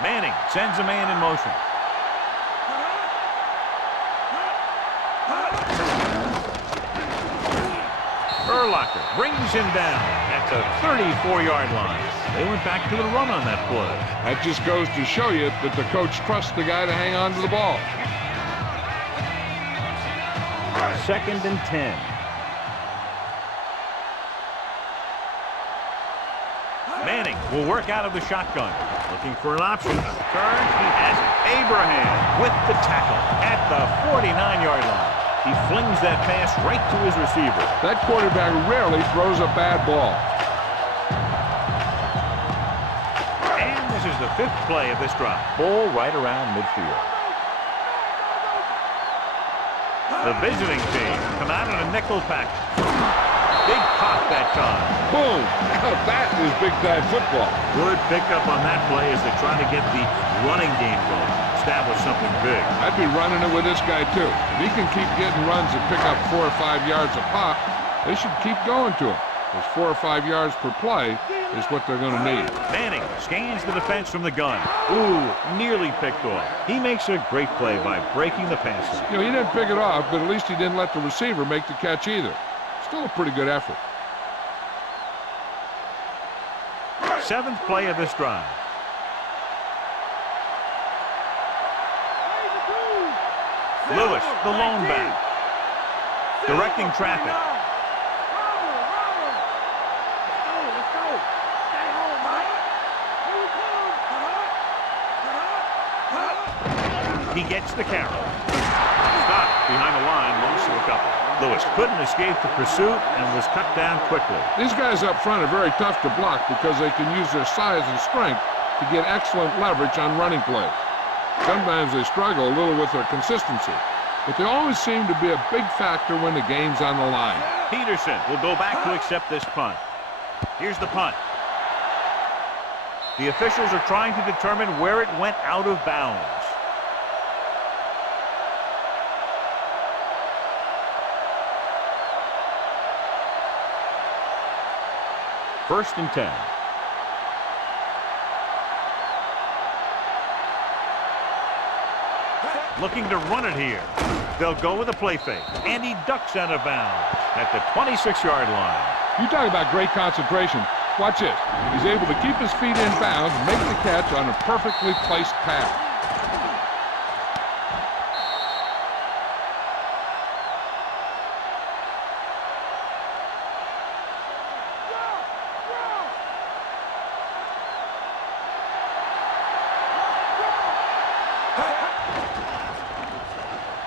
Manning sends a man in motion. Urlacher brings him down at the 34-yard line. They went back to the run on that play. That just goes to show you that the coach trusts the guy to hang on to the ball. 2nd and 10. Manning will work out of the shotgun. Looking for an option. Turns. He has it. Abraham with the tackle at the 49-yard line. He flings that pass right to his receiver. That quarterback rarely throws a bad ball. And this is the 5th play of this drive. Ball right around midfield. The visiting team come out in a nickel pack. Big pop that time. Boom! Now that is big-time football. Good pickup on that play as they're trying to get the running game going. Establish something big. I'd be running it with this guy, too. If he can keep getting runs that pick up 4 or 5 yards a pop, they should keep going to him. Because 4 or 5 yards per play is what they're going to need. Manning scans the defense from the gun. Ooh, nearly picked off. He makes a great play by breaking the pass. You know, he didn't pick it off, but at least he didn't let the receiver make the catch either. Still a pretty good effort. 7th play of this drive. Lewis, the lone back, directing traffic. He gets the carry. Stopped behind the line, lost to a couple. Lewis couldn't escape the pursuit and was cut down quickly. These guys up front are very tough to block because they can use their size and strength to get excellent leverage on running plays. Sometimes they struggle a little with their consistency, but they always seem to be a big factor when the game's on the line. Peterson will go back to accept this punt. Here's the punt. The officials are trying to determine where it went out of bounds. First and 10. Looking to run it here. They'll go with a play fake. And he ducks out of bounds at the 26-yard line. You talk about great concentration. Watch it. He's able to keep his feet in bounds and make the catch on a perfectly placed pass.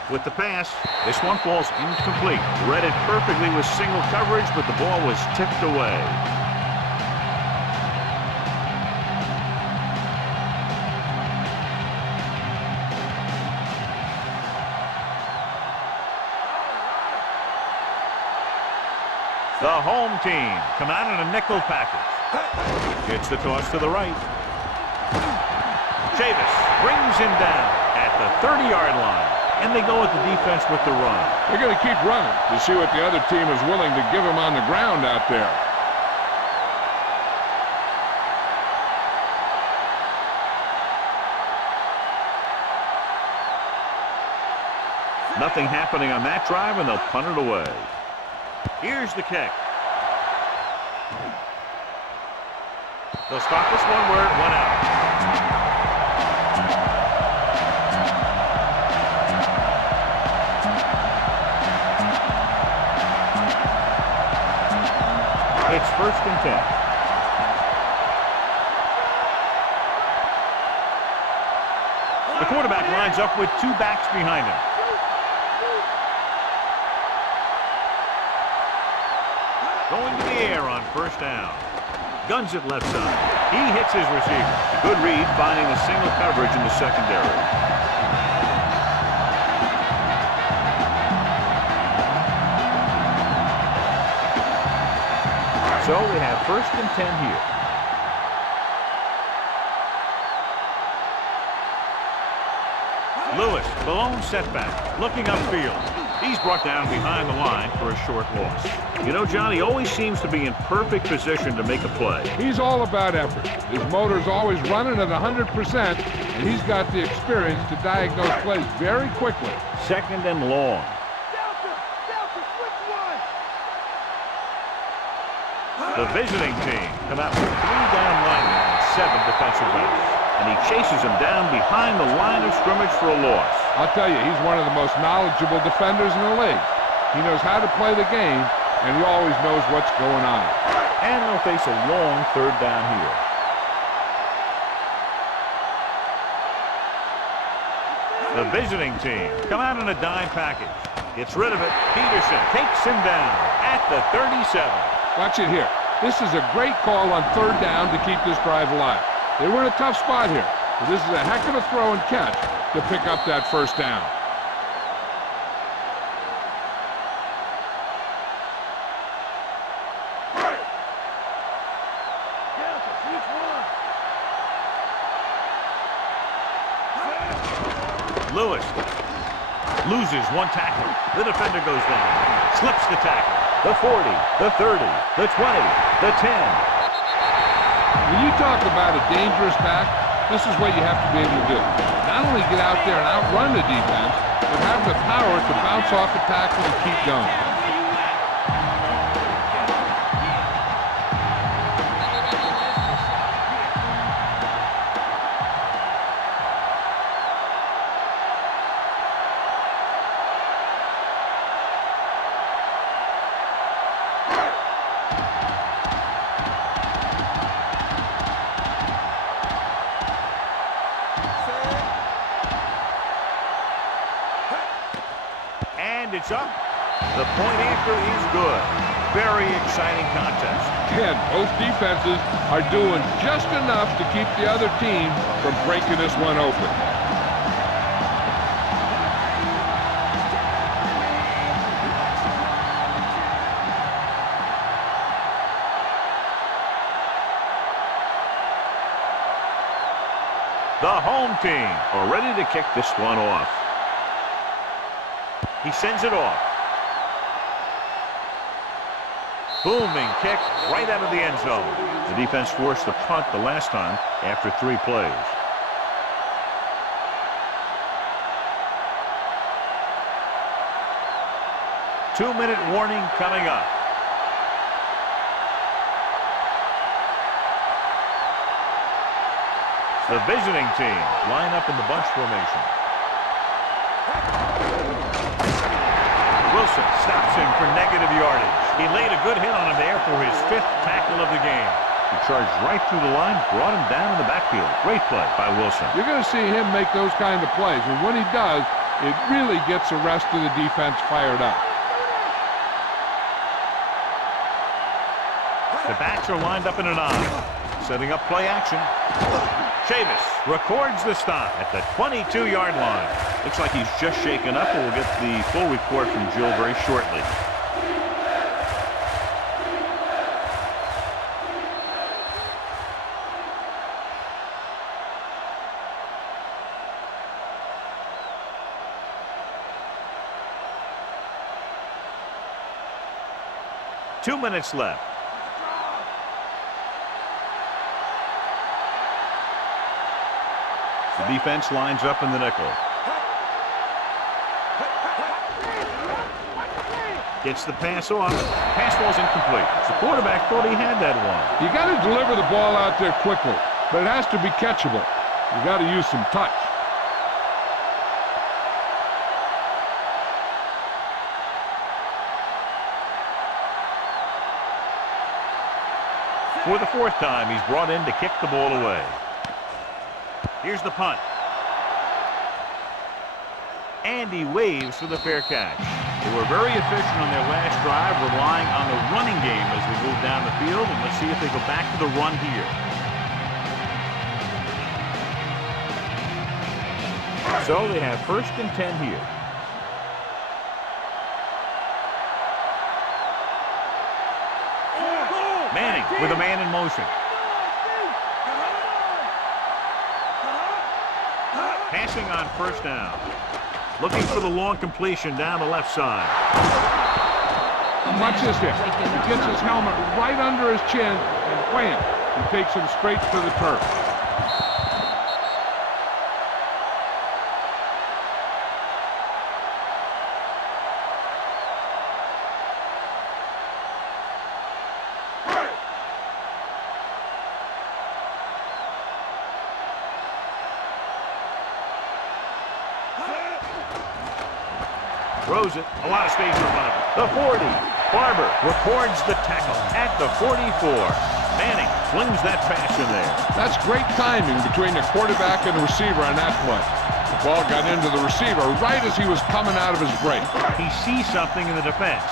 With the pass, this one falls incomplete. Read it perfectly with single coverage, but the ball was tipped away. The home team come out in a nickel package. It's the toss to the right. Chavis brings him down at the 30-yard line. And they go with the defense with the run. They're going to keep running to see what the other team is willing to give them on the ground out there. Nothing happening on that drive, and they'll punt it away. Here's the kick. They'll stop this one where it went out. It's first and 10. The quarterback lines up with 2 backs behind him. Going to the air on first down. Guns it left side. He hits his receiver. Good read, finding a single coverage in the secondary. So we have first and 10 here. Lewis, the lone setback, looking upfield. He's brought down behind the line for a short loss. You know, John, he always seems to be in perfect position to make a play. He's all about effort. His motor's always running at 100%, and he's got the experience to diagnose plays very quickly. Second and long. The visiting team come out with 3 down linemen and 7 defensive backs. And he chases him down behind the line of scrimmage for a loss. I'll tell you, he's one of the most knowledgeable defenders in the league. He knows how to play the game, and he always knows what's going on. And they'll face a long 3rd down here. The visiting team come out in a dime package. Gets rid of it. Peterson takes him down at the 37. Watch it here. This is a great call on third down to keep this drive alive. They were in a tough spot here, but this is a heck of a throw and catch to pick up that first down. Lewis loses one tackle. The defender goes down. Slips the tackle. The 40, the 30, the 20, the 10. When you talk about a dangerous back, this is what you have to be able to do. Not only get out there and outrun the defense, but have the power to bounce off the tackle and keep going. And it's up. The point after is good. Very exciting contest. And both defenses are doing just enough to keep the other team from breaking this one open. The home team are ready to kick this one off. He sends it off. Booming kick right out of the end zone. The defense forced the punt the last time after 3 plays. Two-minute warning coming up. The visiting team line up in the bunch formation. Wilson stops him for negative yardage. He laid a good hit on him there for his 5th tackle of the game. He charged right through the line, brought him down in the backfield. Great play by Wilson. You're going to see him make those kind of plays, and when he does, it really gets the rest of the defense fired up. The backs are lined up in an I. Setting up play action. Chavis records the stop at the 22-yard line. Looks like he's just shaken up, and we'll get the full report from Jill very shortly. Two minutes left. The defense lines up in the nickel. Gets the pass off. Pass ball's incomplete. The quarterback thought he had that one. You got to deliver the ball out there quickly, but it has to be catchable. You got to use some touch. For the 4th time, he's brought in to kick the ball away. Here's the punt. And he waves for the fair catch. They were very efficient on their last drive, relying on the running game as they move down the field. And let's see if they go back to the run here. So they have 1st and 10 here. Manning with a man in motion. Passing on 1st down. Looking for the long completion down the left side. Watch this here. He gets his helmet right under his chin, and wham, he takes him straight to the turf. Throws it. A lot of space in front of him. The 40. Barber records the tackle at the 44. Manning flings that pass in there. That's great timing between the quarterback and the receiver on that play. The ball got into the receiver right as he was coming out of his break. He sees something in the defense.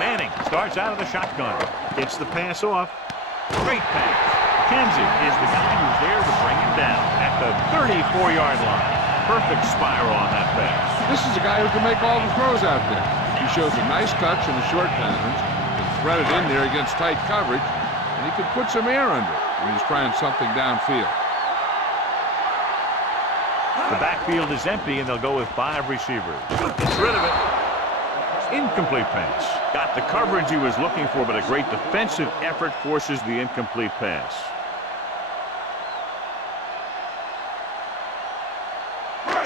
Manning starts out of the shotgun. Gets the pass off. Great pass. Kenzie is the guy who's there to bring him down at the 34-yard line. Perfect spiral on that pass. This is a guy who can make all the throws out there. He shows a nice touch in the short patterns, can thread it in there against tight coverage, and he can put some air under it when he's trying something downfield. The backfield is empty, and they'll go with 5 receivers. Gets rid of it. Incomplete pass. Got the coverage he was looking for, but a great defensive effort forces the incomplete pass.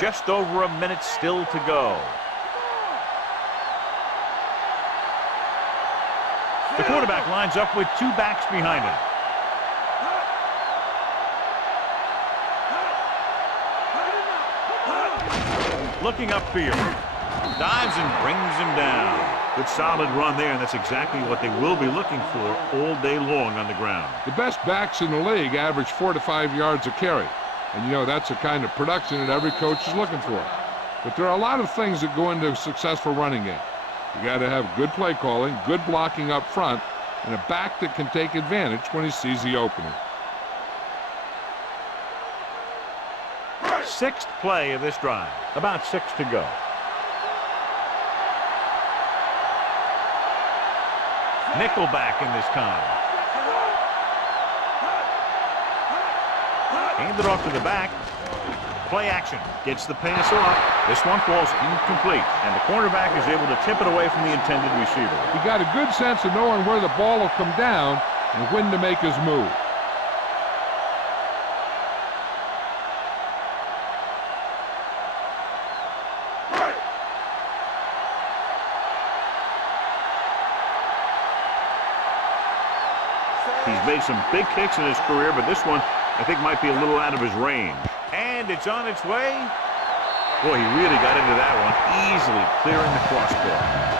Just over a minute still to go. The quarterback lines up with 2 backs behind him. Looking upfield. Dives and brings him down. Good solid run there, and that's exactly what they will be looking for all day long on the ground. The best backs in the league average 4 to 5 yards a carry. And you know that's the kind of production that every coach is looking for. But there are a lot of things that go into a successful running game. You got to have good play calling, good blocking up front, and a back that can take advantage when he sees the opening. 6th play of this drive. About 6 to go. Nickelback in this time. Hand it off to the back. Play action. Gets the pass off. This one falls incomplete, and the cornerback is able to tip it away from the intended receiver. He got a good sense of knowing where the ball will come down and when to make his move. He's made some big kicks in his career, but this one, I think, might be a little out of his range. And it's on its way. Boy, he really got into that one, easily clearing the crossbar.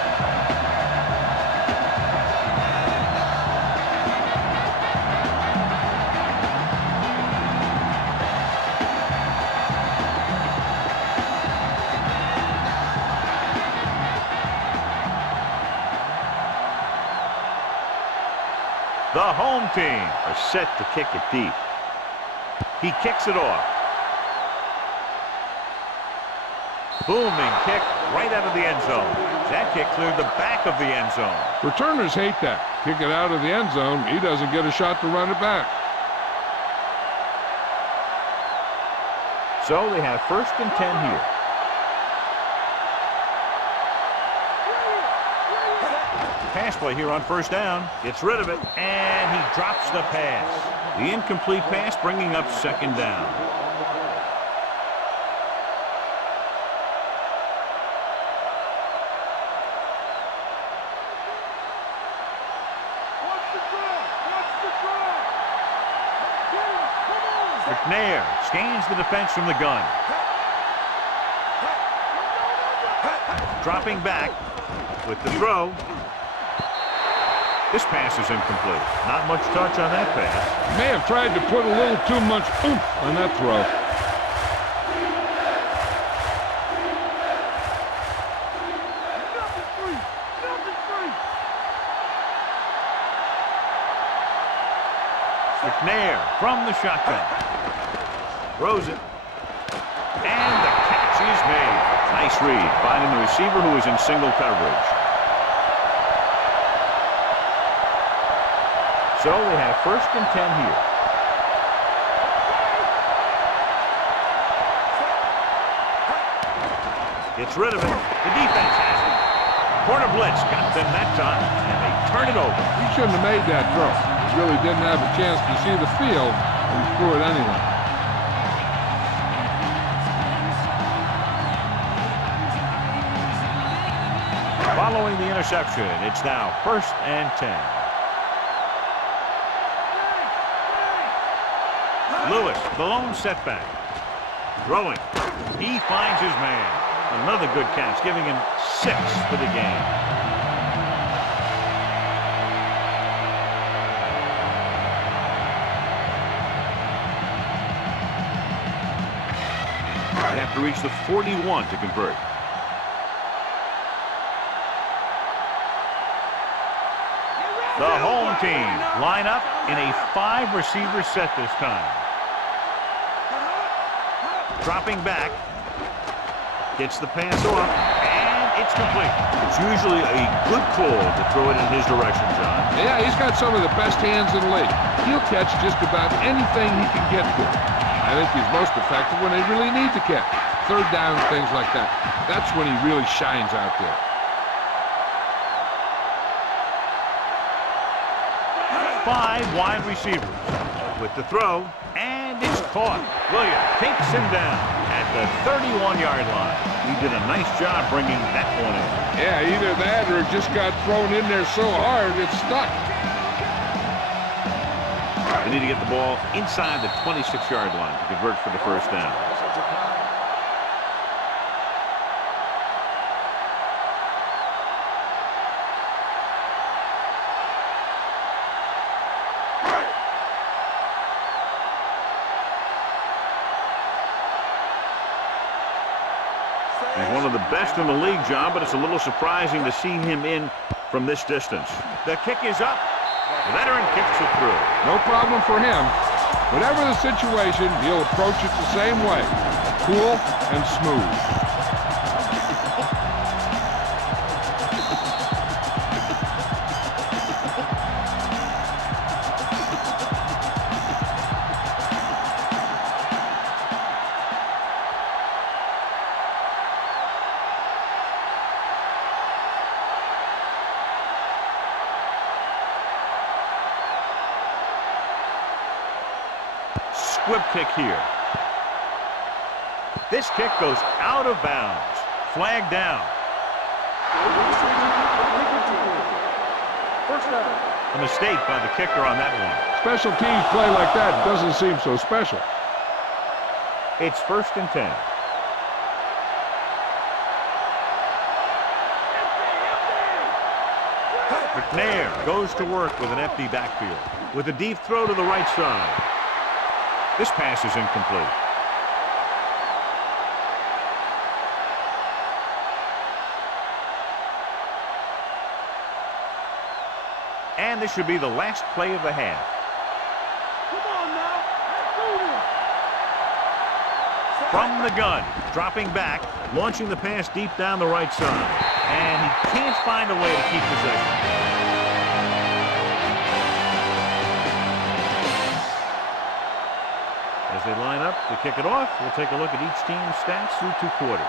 The home team are set to kick it deep. He kicks it off. Booming kick right out of the end zone. That kick cleared the back of the end zone. Returners hate that. Kick it out of the end zone. He doesn't get a shot to run it back. So they have 1st and 10 here. Pass play here on 1st down. Gets rid of it, and he drops the pass. The incomplete pass bringing up 2nd down. McNair scans the defense from the gun. Dropping back with the throw. This pass is incomplete. Not much touch on that pass. May have tried to put a little too much oomph on that throw. McNair from the shotgun. Throws it. And the catch is made. Nice read, finding the receiver who is in single coverage. So they have 1st and 10 here. Gets rid of it. The defense has it. Corner blitz got them that time, and they turn it over. He shouldn't have made that throw. He really didn't have a chance to see the field, and he threw it anyway. Following the interception, it's now 1st and 10. Lewis, the lone setback. Throwing. He finds his man. Another good catch, giving him 6 for the game. They have to reach the 41 to convert. The home team line up in a 5-receiver set this time. Dropping back. Gets the pass off, and it's complete. It's usually a good call to throw it in his direction, John. Yeah, he's got some of the best hands in the league. He'll catch just about anything he can get to. I think he's most effective when they really need to catch. Third down, things like that. That's when he really shines out there. Five wide receivers with the throw, and it's caught. Williams takes him down at the 31-yard line. He did a nice job bringing that one in. Yeah, either that or it just got thrown in there so hard it's stuck. They need to get the ball inside the 26-yard line to convert for the first down. He's one of the best in the league, John, but it's a little surprising to see him in from this distance. The kick is up. The veteran kicks it through. No problem for him. Whatever the situation, he'll approach it the same way. Cool and smooth. Squib kick here. This kick goes out of bounds. Flag down. A mistake by the kicker on that one. Special teams play like that doesn't seem so special. It's 1st and 10. McNair goes to work with an empty backfield. With a deep throw to the right side. This pass is incomplete. And this should be the last play of the half. Come on now. Let's do this. From the gun, dropping back, launching the pass deep down the right side. And he can't find a way to keep possession. As they line up to kick it off, we'll take a look at each team's stats through 2 quarters.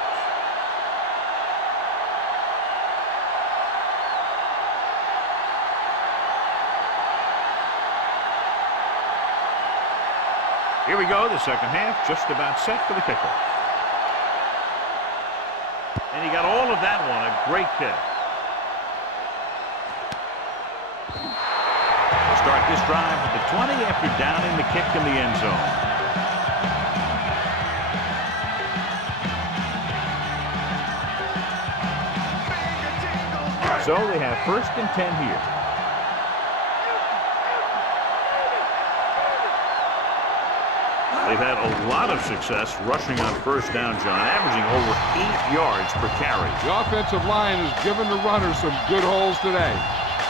Here we go, the second half, just about set for the kickoff. And he got all of that one, a great kick. We'll start this drive at the 20 after downing the kick in the end zone. So they have 1st and 10 here. They've had a lot of success rushing on first down, John, averaging over 8 yards per carry. The offensive line has given the runners some good holes today.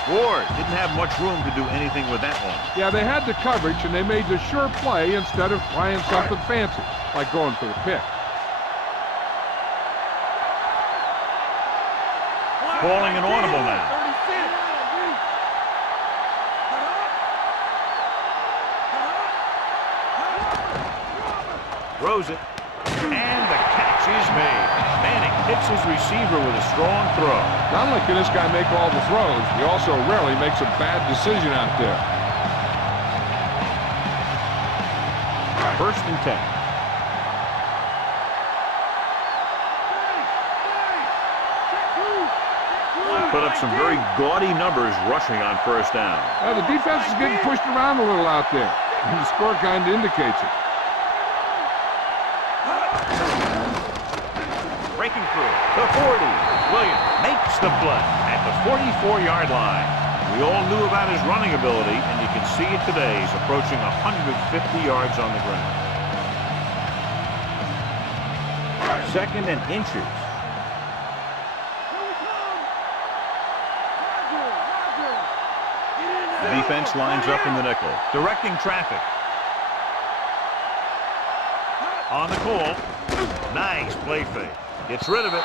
Ward didn't have much room to do anything with that one. Yeah, they had the coverage, and they made the sure play instead of trying something fancy, like going for the pick. Calling an audible now. Throws it, and the catch is made. Manning hits his receiver with a strong throw. Not only can this guy make all the throws, he also rarely makes a bad decision out there. 1st and 10. Put up some very gaudy numbers rushing on first down. The defense is getting pushed around a little out there. And the score kind of indicates it. Breaking through the 40. Williams makes the play at the 44-yard line. We all knew about his running ability, and you can see it today. He's approaching 150 yards on the ground. 2nd and inches. Here we come. Roger. Get in The there. defense lines up in the nickel, directing traffic. On the call. Nice play fake. Gets rid of it.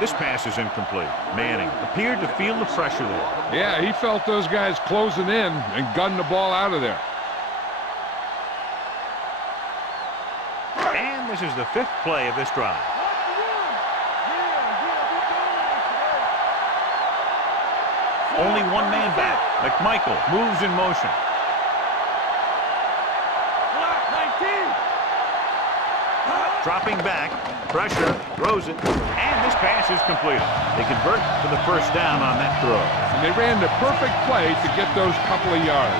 This pass is incomplete. Manning appeared to feel the pressure there. Yeah, he felt those guys closing in and gunned the ball out of there. And this is the 5th play of this drive. Only one man back. McMichael moves in motion. Dropping back, pressure, throws it, and this pass is completed. They convert for the 1st down on that throw. And they ran the perfect play to get those couple of yards.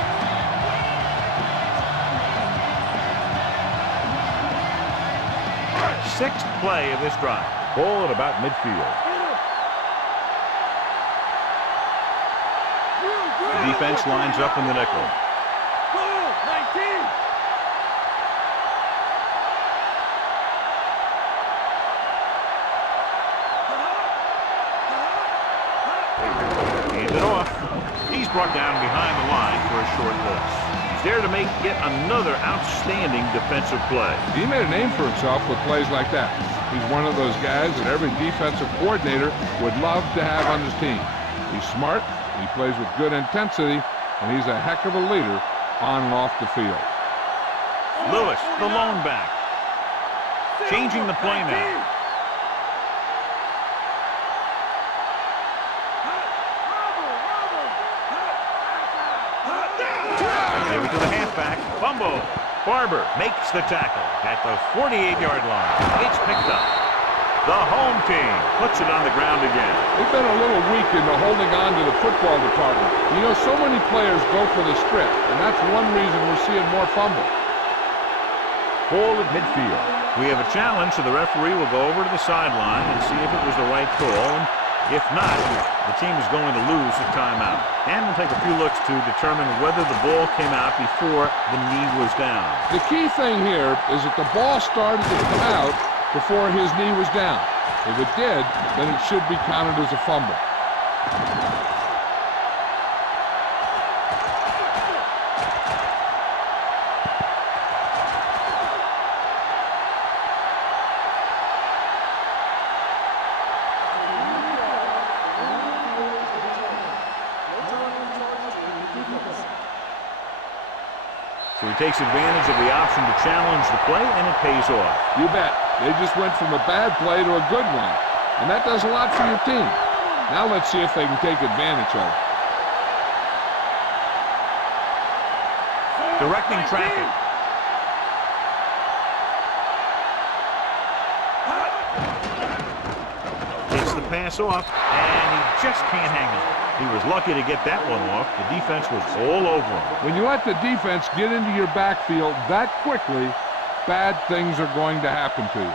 6th play of this drive. Ball at about midfield. The defense lines up in the nickel. Hands it off. He's brought down behind the line for a short loss. He's there to make yet another outstanding defensive play. He made a name for himself with plays like that. He's one of those guys that every defensive coordinator would love to have on his team. He's smart, he plays with good intensity, and he's a heck of a leader on and off the field. Lewis, the lone back. Changing the play now. Give it to the halfback. Fumble. Barber makes the tackle at the 48-yard line. It's picked up. The home team puts it on the ground again. They've been a little weak in the holding on to the football department. You know, so many players go for the strip, and that's one reason we're seeing more fumble. Ball at midfield. We have a challenge, so the referee will go over to the sideline and see if it was the right call. And if not, the team is going to lose a timeout. And we'll take a few looks to determine whether the ball came out before the knee was down. The key thing here is that the ball started to come out before his knee was down. If it did, then it should be counted as a fumble. So he takes advantage of the option to challenge the play, and it pays off. You bet. They just went from a bad play to a good one. And that does a lot for your team. Now let's see if they can take advantage of it. Directing traffic. Gets the pass off, and he just can't hang on. He was lucky to get that one off. The defense was all over him. When you let the defense get into your backfield that quickly, bad things are going to happen to you.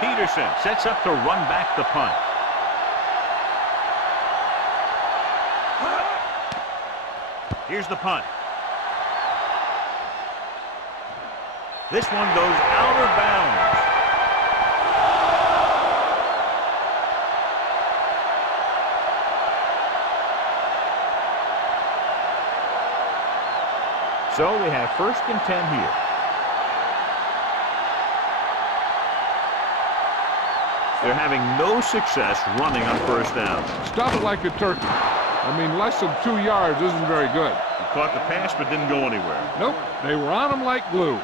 Peterson sets up to run back the punt. Here's the punt. This one goes out of bounds. So they have 1st and 10 here. They're having no success running on 1st down. Stuff like a turkey. I mean, less than 2 yards isn't very good. He caught the pass but didn't go anywhere. Nope, they were on him like glue.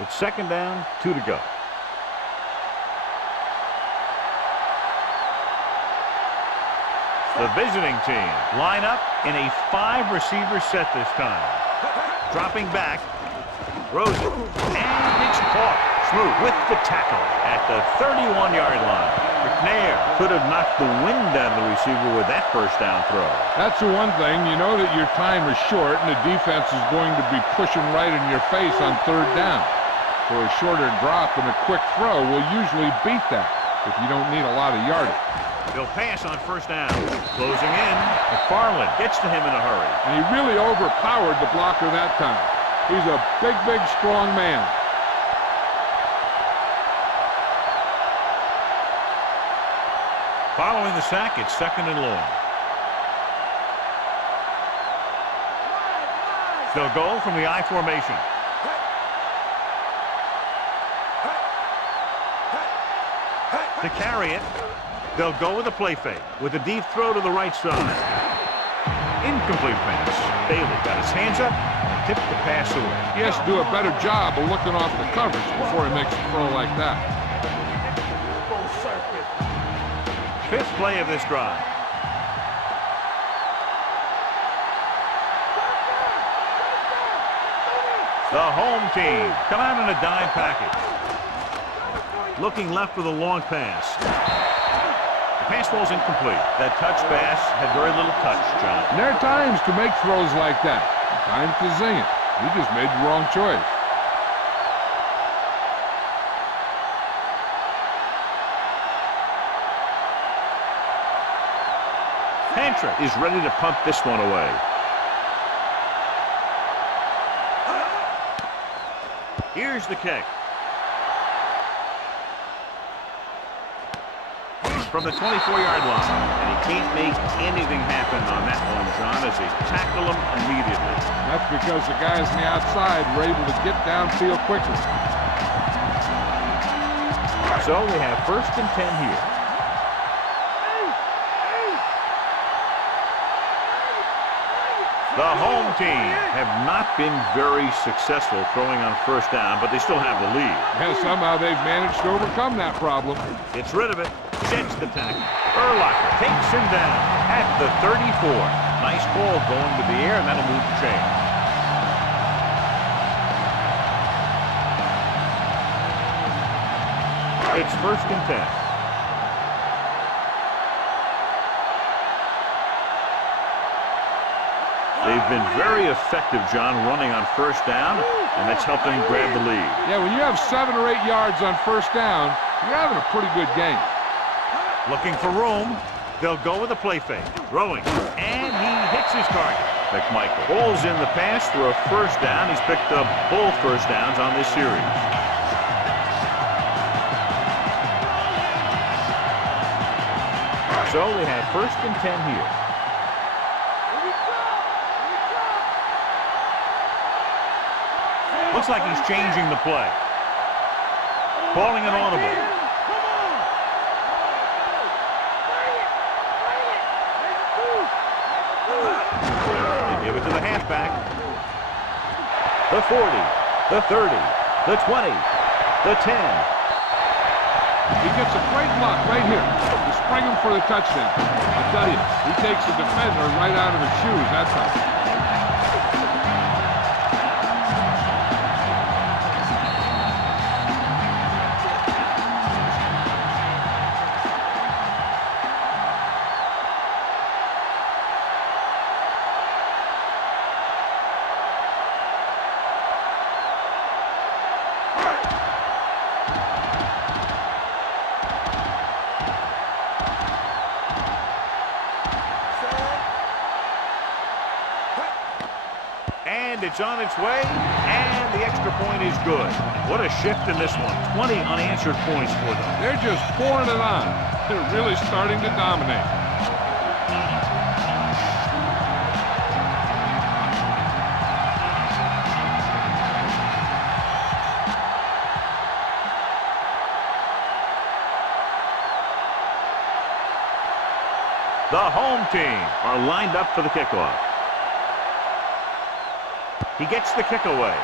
It's 2nd down, 2 to go. The visiting team line up in a 5-receiver set this time. Dropping back, throws it, and it's caught. Smoot with the tackle at the 31-yard line. McNair could have knocked the wind out of the receiver with that 1st down throw. That's the one thing. You know that your time is short, and the defense is going to be pushing right in your face on 3rd down. So a shorter drop and a quick throw will usually beat that if you don't need a lot of yardage. He'll pass on first down. Closing in. McFarland gets to him in a hurry. And he really overpowered the blocker that time. He's a big, big, strong man. Following the sack, it's 2nd and long. They'll go from the I formation. To carry it, they'll go with a play fake with a deep throw to the right side. Incomplete pass. Bailey got his hands up and tipped the pass away. He has to do a better job of looking off the coverage before he makes a throw like that. 5th play of this drive. The home team come out in a dime package. Looking left with a long pass. The pass ball's incomplete. That touch pass had very little touch, John. And there are times to make throws like that. Time to zing it. He just made the wrong choice. Patrick is ready to pump this one away. Here's the kick. From the 24-yard line. And he can't make anything happen on that one, John, as they tackle him immediately. That's because the guys on the outside were able to get downfield quickly. So we have 1st and 10 here. The home team have not been very successful throwing on first down, but they still have the lead. And somehow they've managed to overcome that problem. Gets rid of it. Sheds the tackle. Urlacher takes him down at the 34. Nice ball going to the air, and that'll move the chain. It's 1st and 10. They've been very effective, John, running on first down, and that's helped them grab the lead. Yeah, when you have 7 or 8 yards on first down, you're having a pretty good game. Looking for room. They'll go with a play fake. Throwing. And he hits his target. McMichael pulls in the pass for a first down. He's picked up both first downs on this series. So they have 1st and 10 here. Looks like he's changing the play. Calling an audible. They give it to the halfback. The 40, the 30, the 20, the 10. He gets a great look right here to spring him for the touchdown. I'll tell you, he takes the defender right out of his shoes that time. And it's on its way, and the extra point is good. What a shift in this one. 20 unanswered points for them. They're just pouring it on. They're really starting to dominate. The home team are lined up for the kickoff. He gets the kick away.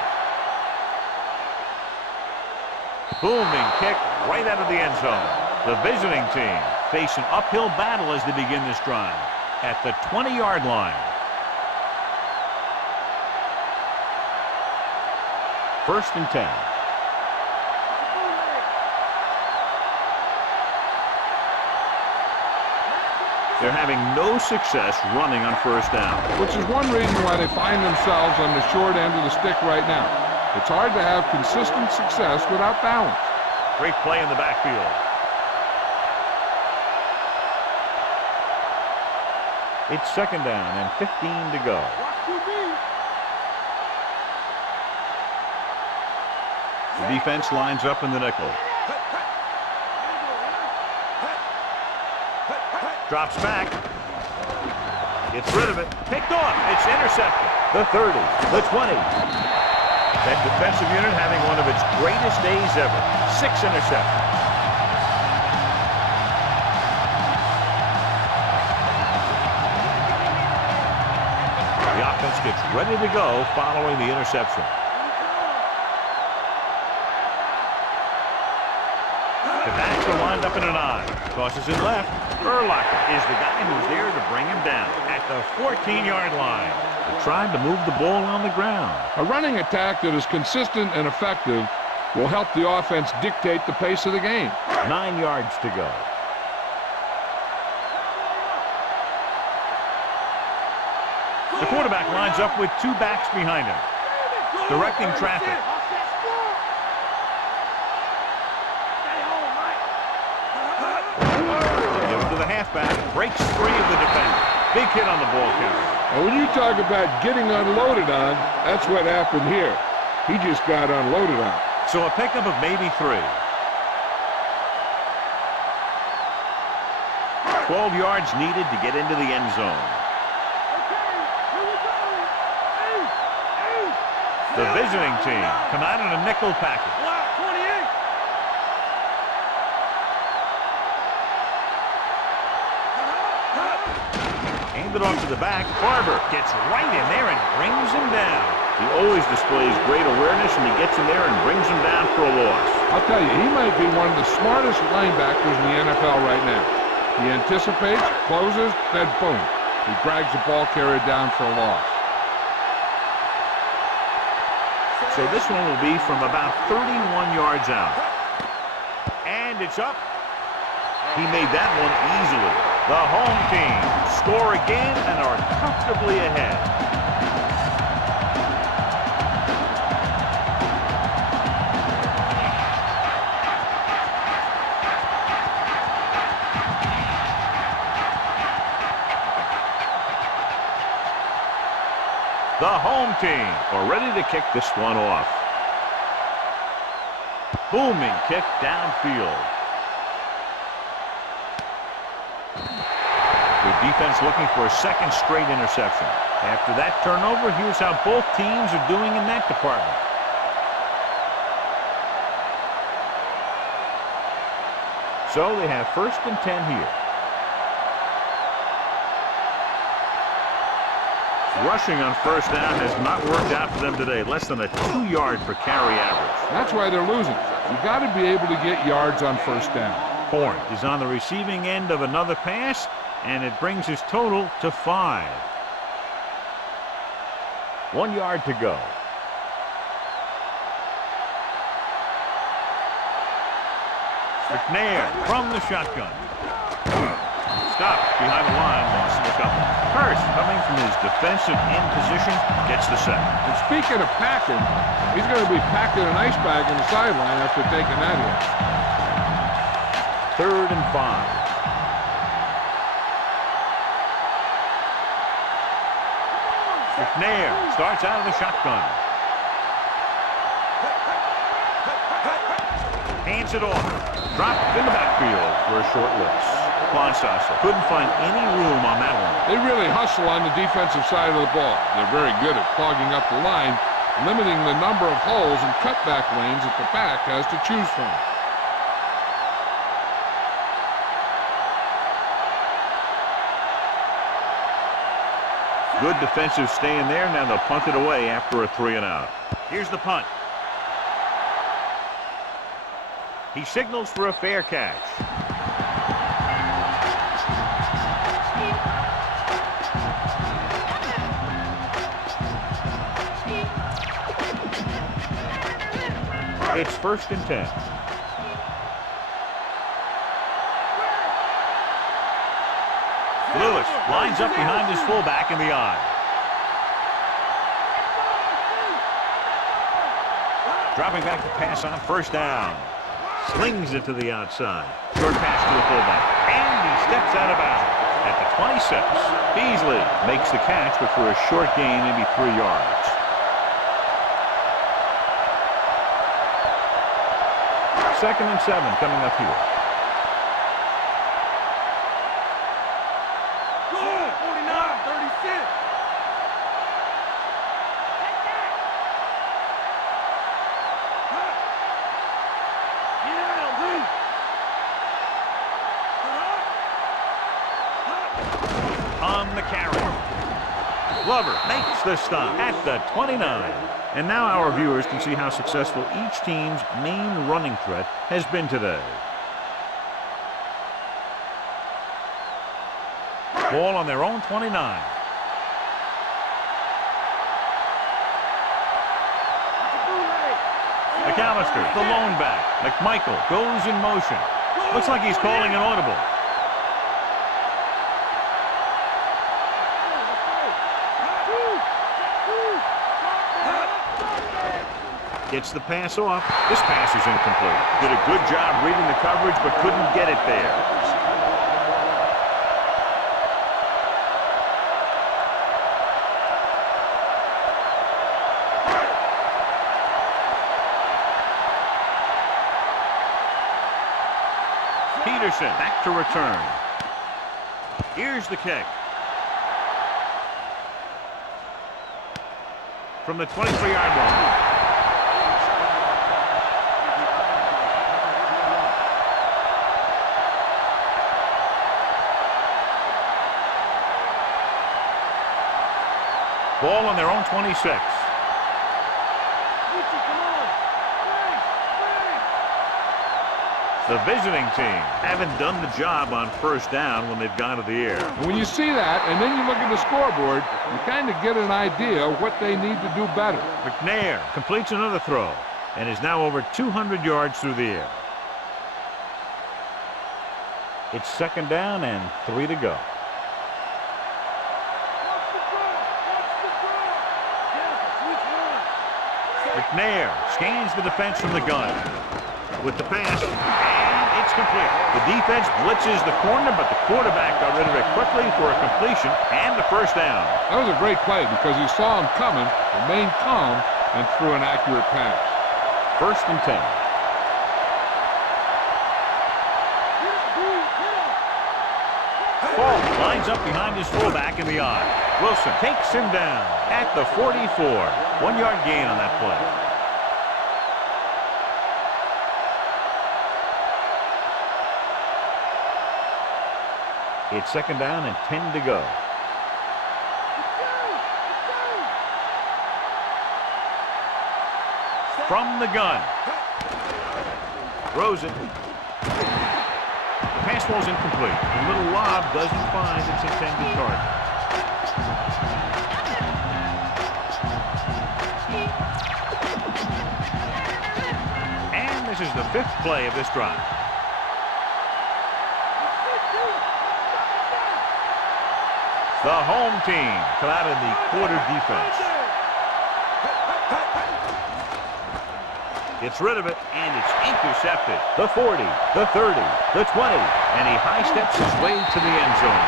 Booming kick right out of the end zone. The visiting team face an uphill battle as they begin this drive at the 20-yard line. 1st and 10. They're having no success running on first down. Which is one reason why they find themselves on the short end of the stick right now. It's hard to have consistent success without balance. Great play in the backfield. It's second down and 15 to go. The defense lines up in the nickel. Drops back. Gets rid of it. Picked off. It's intercepted. The 30. The 20. That defensive unit having one of its greatest days ever. 6 interceptions. The offense gets ready to go following the interception. The backs are lined up in an I. Tosses it left. Urlacher is the guy who's there to bring him down at the 14-yard line. They're trying to move the ball on the ground. A running attack that is consistent and effective will help the offense dictate the pace of the game. 9 yards to go. The quarterback lines up with 2 backs behind him, directing traffic. Gives to the halfback, breaks free of the defender. Big hit on the ball carrier. And when you talk about getting unloaded on, that's what happened here. He just got unloaded on. So a pickup of maybe 3. 12 yards needed to get into the end zone. The visiting team come out in a nickel package. Hand it off to the back. Barber gets right in there and brings him down. He always displays great awareness, and he gets in there and brings him down for a loss. I'll tell you, he might be one of the smartest linebackers in the NFL right now. He anticipates, closes, then boom. He drags the ball carrier down for a loss. So this one will be from about 31 yards out. And it's up. He made that one easily. The home team score again and are comfortably ahead. The home team are ready to kick this one off. Booming kick downfield. The defense looking for a second straight interception. After that turnover, here's how both teams are doing in that department. So they have 1st and 10 here. Rushing on 1st down has not worked out for them today. Less than a 2-yard per carry average. That's why they're losing. You got to be able to get yards on 1st down. Horn is on the receiving end of another pass, and it brings his total to 5. 1 yard to go. McNair from the shotgun. Stopped behind the line, lost the couple. Hurst, coming from his defensive end position, gets the sack. And speaking of packing, he's going to be packing an ice bag on the sideline after taking that hit. 3rd and 5. McNair starts out of the shotgun. Hands it off. Dropped in the backfield for a short loss. Quansasa couldn't find any room on that one. They really hustle on the defensive side of the ball. They're very good at clogging up the line, limiting the number of holes and cutback lanes that the back has to choose from. Good defensive stand there. Now they'll punt it away after a 3-and-out. Here's the punt. He signals for a fair catch. It's 1st and 10. Lewis lines up behind his fullback in the I. Dropping back to pass on 1st down. Slings it to the outside. Short pass to the fullback. And he steps out of bounds. at the 26. Beasley makes the catch, but for a short gain, maybe 3 yards. Second and 7 coming up here. Go! 49, 36. On the carry. Glover makes the stop at the 29. And now our viewers can see how successful each team's main running threat has been today. Ball on their own 29. McAllister, the lone back. McMichael goes in motion. Looks like he's calling an audible. Gets the pass off. This pass is incomplete. Did a good job reading the coverage, but couldn't get it there. Peterson back to return. Here's the kick. From the 23-yard line. Ball on their own 26. The visiting team haven't done the job on first down when they've gone to the air. And when you see that, and then you look at the scoreboard, you kind of get an idea of what they need to do better. McNair completes another throw and is now over 200 yards through the air. It's second down and 3 to go. McNair scans the defense from the gun. With the pass, and it's complete. The defense blitzes the corner, but the quarterback got rid of it quickly for a completion and the first down. That was a great play because he saw him coming, remained calm, and threw an accurate pass. First and 10. Ball lines up behind his fullback in the eye. Wilson takes him down at the 44. 1-yard gain on that play. It's second down and 10 to go. From the gun. Throws it. The pass ball's incomplete. The little lob doesn't find its intended target. And this is the 5th play of this drive. The home team come out in the quarter defense. Gets rid of it, and it's intercepted. The 40, the 30, the 20, and he high steps his way to the end zone.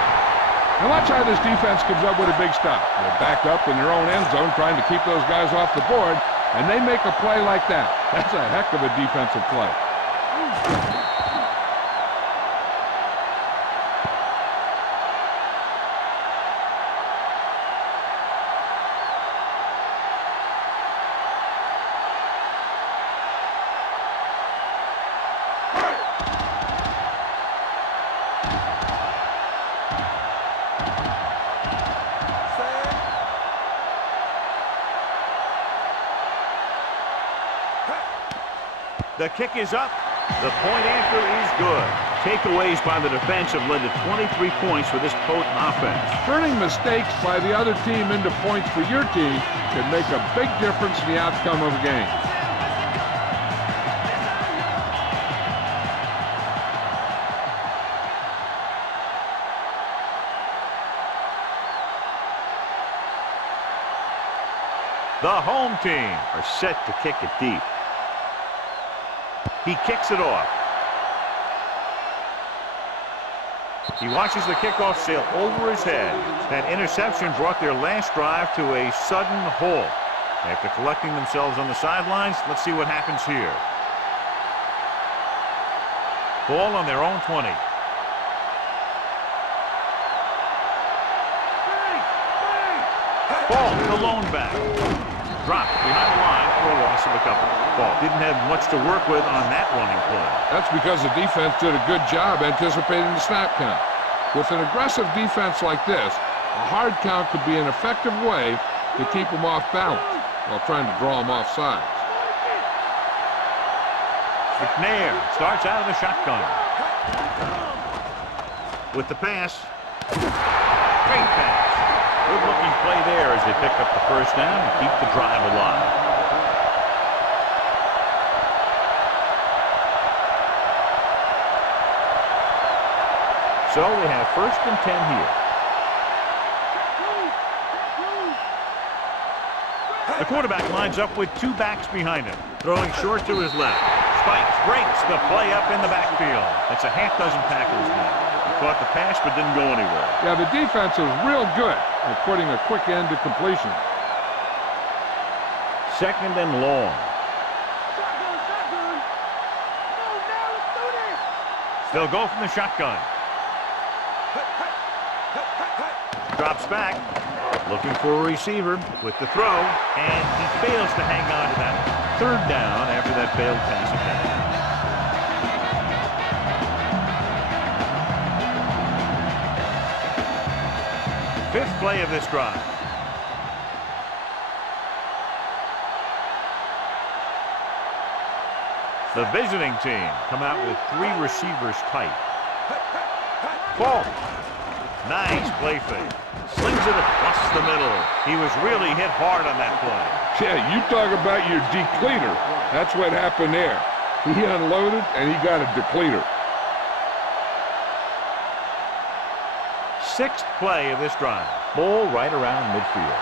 Now watch how this defense comes up with a big stop. They're backed up in their own end zone trying to keep those guys off the board, and they make a play like that. That's a heck of a defensive play. The kick is up. The point after is good. Takeaways by the defense have led to 23 points for this potent offense. Turning mistakes by the other team into points for your team can make a big difference in the outcome of a game. The home team are set to kick it deep. He kicks it off. He watches the kickoff sail over his head. That interception brought their last drive to a sudden halt. After collecting themselves on the sidelines, let's see what happens here. Ball on their own 20. Ball, the lone back. Dropped behind the line for a loss of a couple. Ball didn't have much to work with on that running play. That's because the defense did a good job anticipating the snap count. With an aggressive defense like this, a hard count could be an effective way to keep them off balance while trying to draw them off sides. McNair starts out of the shotgun. With the pass. Great pass. Good-looking play there as they pick up the first down and keep the drive alive. So we have 1st and 10 here. The quarterback lines up with 2 backs behind him. Throwing short to his left. Spikes, breaks the play up in the backfield. That's a half dozen tackles now. He caught the pass but didn't go anywhere. Yeah, the defense is real good at putting a quick end to completion. 2nd and long. They'll go from the shotgun. Drops back. Looking for a receiver with the throw, and he fails to hang on to that 3rd down after that failed pass attempt. Fifth play of this drive. The visiting team come out with 3 receivers tight. Ball. Nice play fake. Slings it across the middle. He was really hit hard on that play. Yeah, you talk about your depleter. That's what happened there. He unloaded and he got a depleter. 6th play of this drive. Ball right around midfield.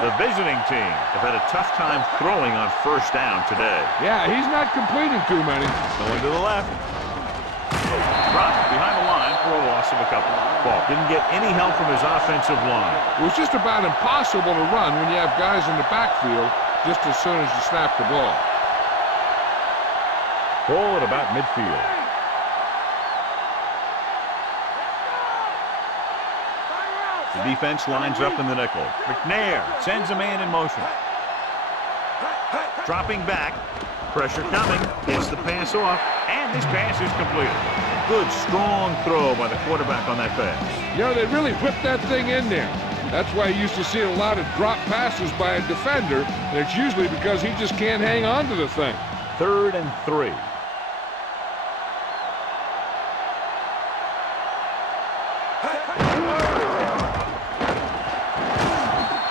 The visiting team have had a tough time throwing on 1st down today. Yeah, he's not completing too many. Going to the left. Dropped behind the line for a loss of a couple. Ball didn't get any help from his offensive line. It was just about impossible to run when you have guys in the backfield just as soon as you snap the ball. Ball at about midfield. The defense lines up in the nickel. McNair sends a man in motion. Dropping back. Pressure coming. Gets the pass off. And this pass is completed. Good, strong throw by the quarterback on that pass. You know, they really whipped that thing in there. That's why you used to see a lot of drop passes by a defender, and it's usually because he just can't hang on to the thing. 3rd and 3.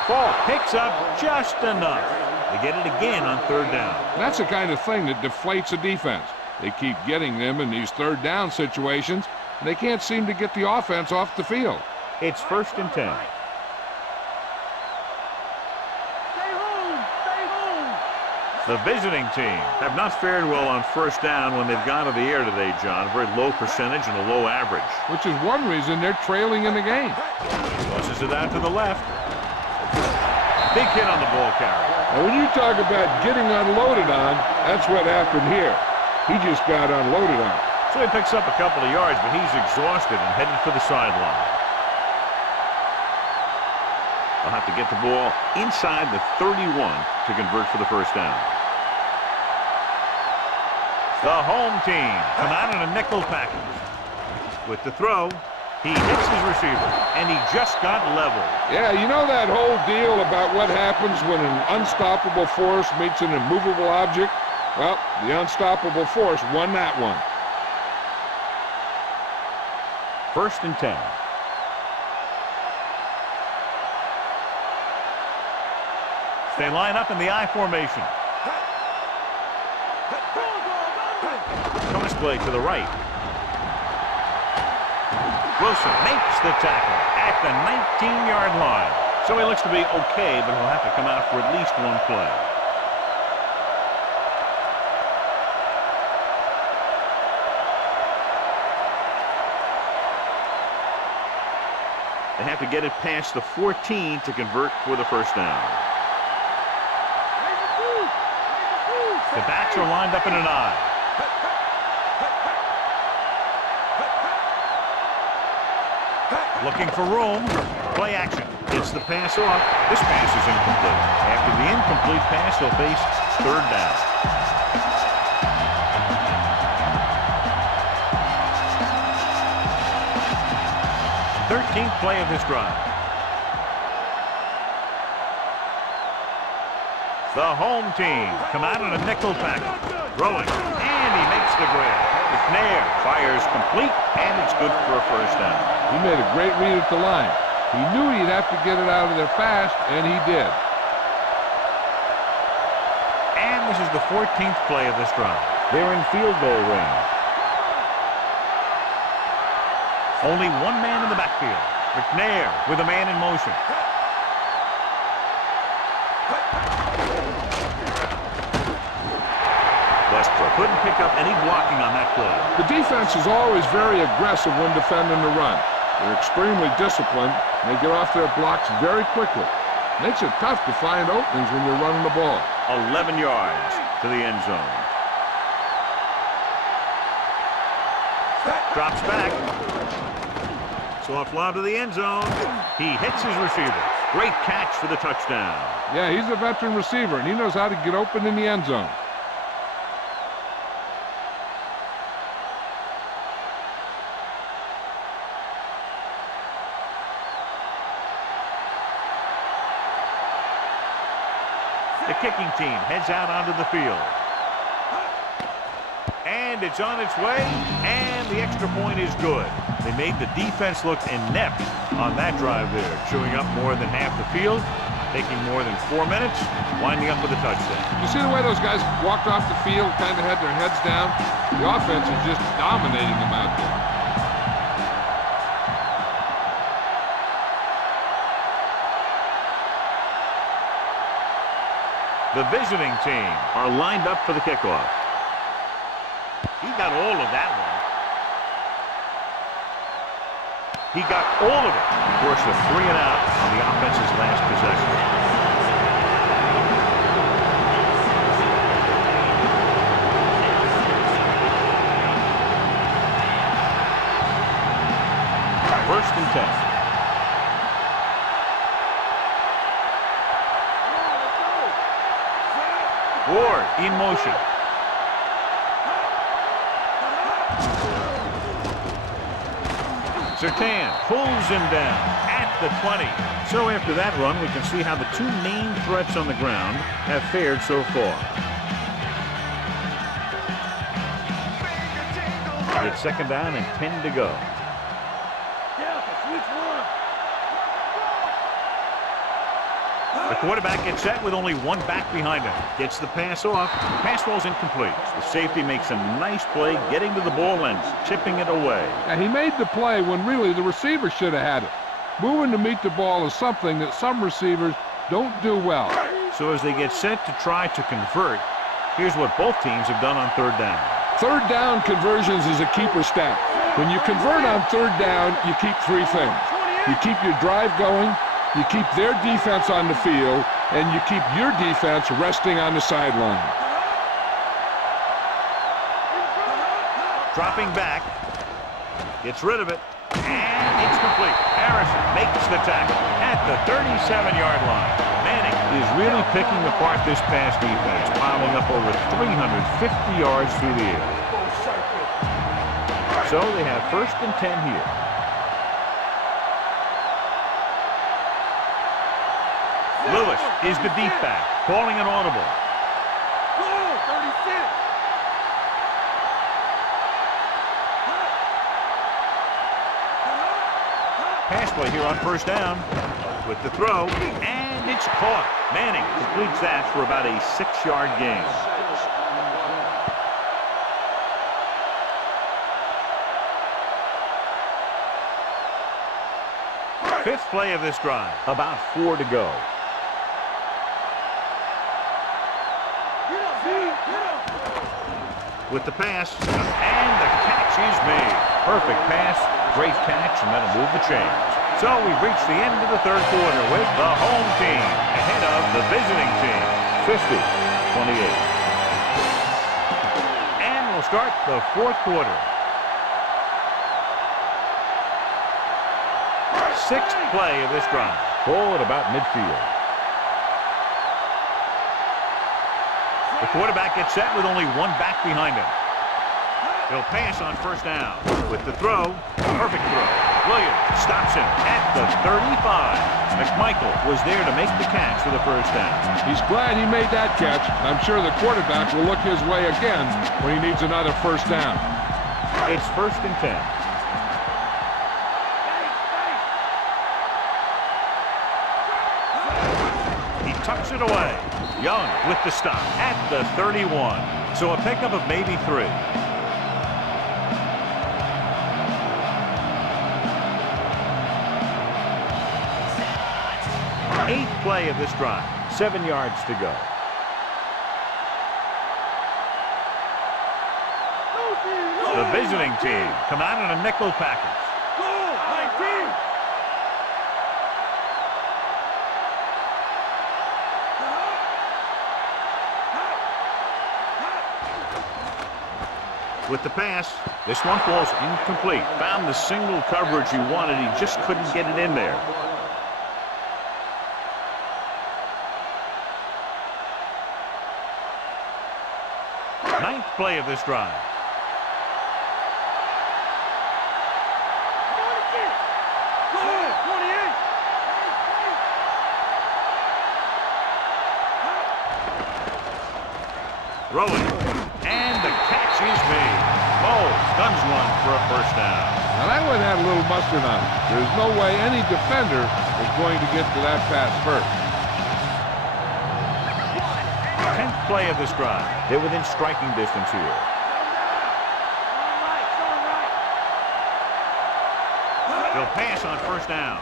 Ball picks up just enough. They get it again on 3rd down. That's the kind of thing that deflates a defense. They keep getting them in these 3rd down situations, and they can't seem to get the offense off the field. It's 1st and 10. The visiting team have not fared well on 1st down when they've gone to the air today, John. Very low percentage and a low average. Which is one reason they're trailing in the game. Tosses it out to the left. Big hit on the ball carrier. And when you talk about getting unloaded on, that's what happened here. He just got unloaded on. So he picks up a couple of yards, but he's exhausted and headed for the sideline. They'll have to get the ball inside the 31 to convert for the 1st down. The home team come out in a nickel package. With the throw, he hits his receiver, and he just got leveled. Yeah, you know that whole deal about what happens when an unstoppable force meets an immovable object? Well, the unstoppable force won that one. 1st and 10. They line up in the I formation. Bonus play to the right. Wilson makes the tackle at the 19-yard line. So he looks to be okay, but he'll have to come out for at least one play. They have to get it past the 14 to convert for the first down. The backs are lined up in an I. Looking for room. Play action. Gets the pass off. This pass is incomplete. After the incomplete pass, they'll face third down. 13th play of this drive. The home team come out in a nickel package. Throwing, and he makes the grab. McNair fires complete, and it's good for a first down. He made a great read at the line. He knew he'd have to get it out of there fast, and he did. And this is the 14th play of this drive. They're in field goal range. Only one man in the backfield. McNair with a man in motion. Westbrook couldn't pick up any blocking on that play. The defense is always very aggressive when defending the run. They're extremely disciplined, and they get off their blocks very quickly. Makes it tough to find openings when you're running the ball. 11 yards to the end zone. Drops back. Soft lob to the end zone. He hits his receiver. Great catch for the touchdown. Yeah, he's a veteran receiver, and he knows how to get open in the end zone. The kicking team heads out onto the field. And it's on its way, and the extra point is good. They made the defense look inept on that drive there, chewing up more than half the field, taking more than 4 minutes, winding up with a touchdown. You see the way those guys walked off the field, kind of had their heads down? The offense is just dominating them out there. The visiting team are lined up for the kickoff. He got all of that one. He got all of it. Forced a 3 and out on the offense's last possession. First and 10. Ward in motion. Surtain pulls him down at the 20. So after that run, we can see how the two main threats on the ground have fared so far. It's second down and 10 to go. The quarterback gets set with only one back behind him. Gets the pass off. Pass ball's incomplete. The safety makes a nice play getting to the ball and chipping it away. And he made the play when really the receiver should have had it. Moving to meet the ball is something that some receivers don't do well. So as they get set to try to convert, here's what both teams have done on third down. Third down conversions is a keeper stat. When you convert on third down, you keep three things. You keep your drive going, you keep their defense on the field, and you keep your defense resting on the sideline. Dropping back, gets rid of it, and it's complete. Harrison makes the tackle at the 37-yard line. Manning is really picking apart this pass defense, piling up over 350 yards through the air. So they have first and 10 here. Lewis is the deep back, calling an audible. Pass play here on first down with the throw, and it's caught. Manning completes that for about a 6-yard gain. Fifth play of this drive, about 4 to go. With the pass, and the catch is made. Perfect pass, great catch, and that'll move the chains. So we've reached the end of the third quarter with the home team ahead of the visiting team, 50-28. And we'll start the fourth quarter. Sixth play of this drive. Ball at about midfield. The quarterback gets set with only one back behind him. He'll pass on first down. With the throw, perfect throw. Williams stops him at the 35. McMichael was there to make the catch for the first down. He's glad he made that catch. I'm sure the quarterback will look his way again when he needs another first down. It's 1st and 10. He tucks it away. Young with the stop at the 31. So a pickup of maybe 3. Eighth play of this drive. 7 yards to go. The visiting team come out in a nickel package. With the pass, this one falls incomplete. Found the single coverage he wanted. He just couldn't get it in there. Ninth play of this drive. Throwing. And the catch is made. Oh, guns one for a first down. Now that one had a little mustard on it. There's no way any defender is going to get to that pass first. 10th play of this drive. They're within striking distance here. They'll pass on first down.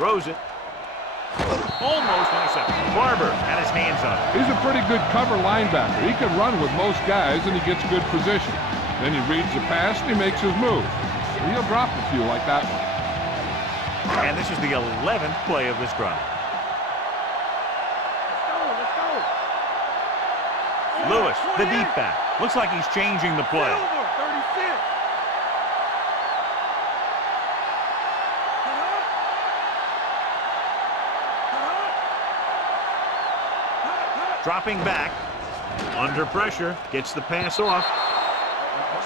Throws it. Almost intercepted. Barber had his hands on it. He's a pretty good cover linebacker. He can run with most guys, and he gets good position. Then he reads the pass, and he makes his move. And he'll drop a few like that one. And this is the 11th play of this drive. Lewis, the deep back. Looks like he's changing the play. Dropping back. Under pressure. Gets the pass off.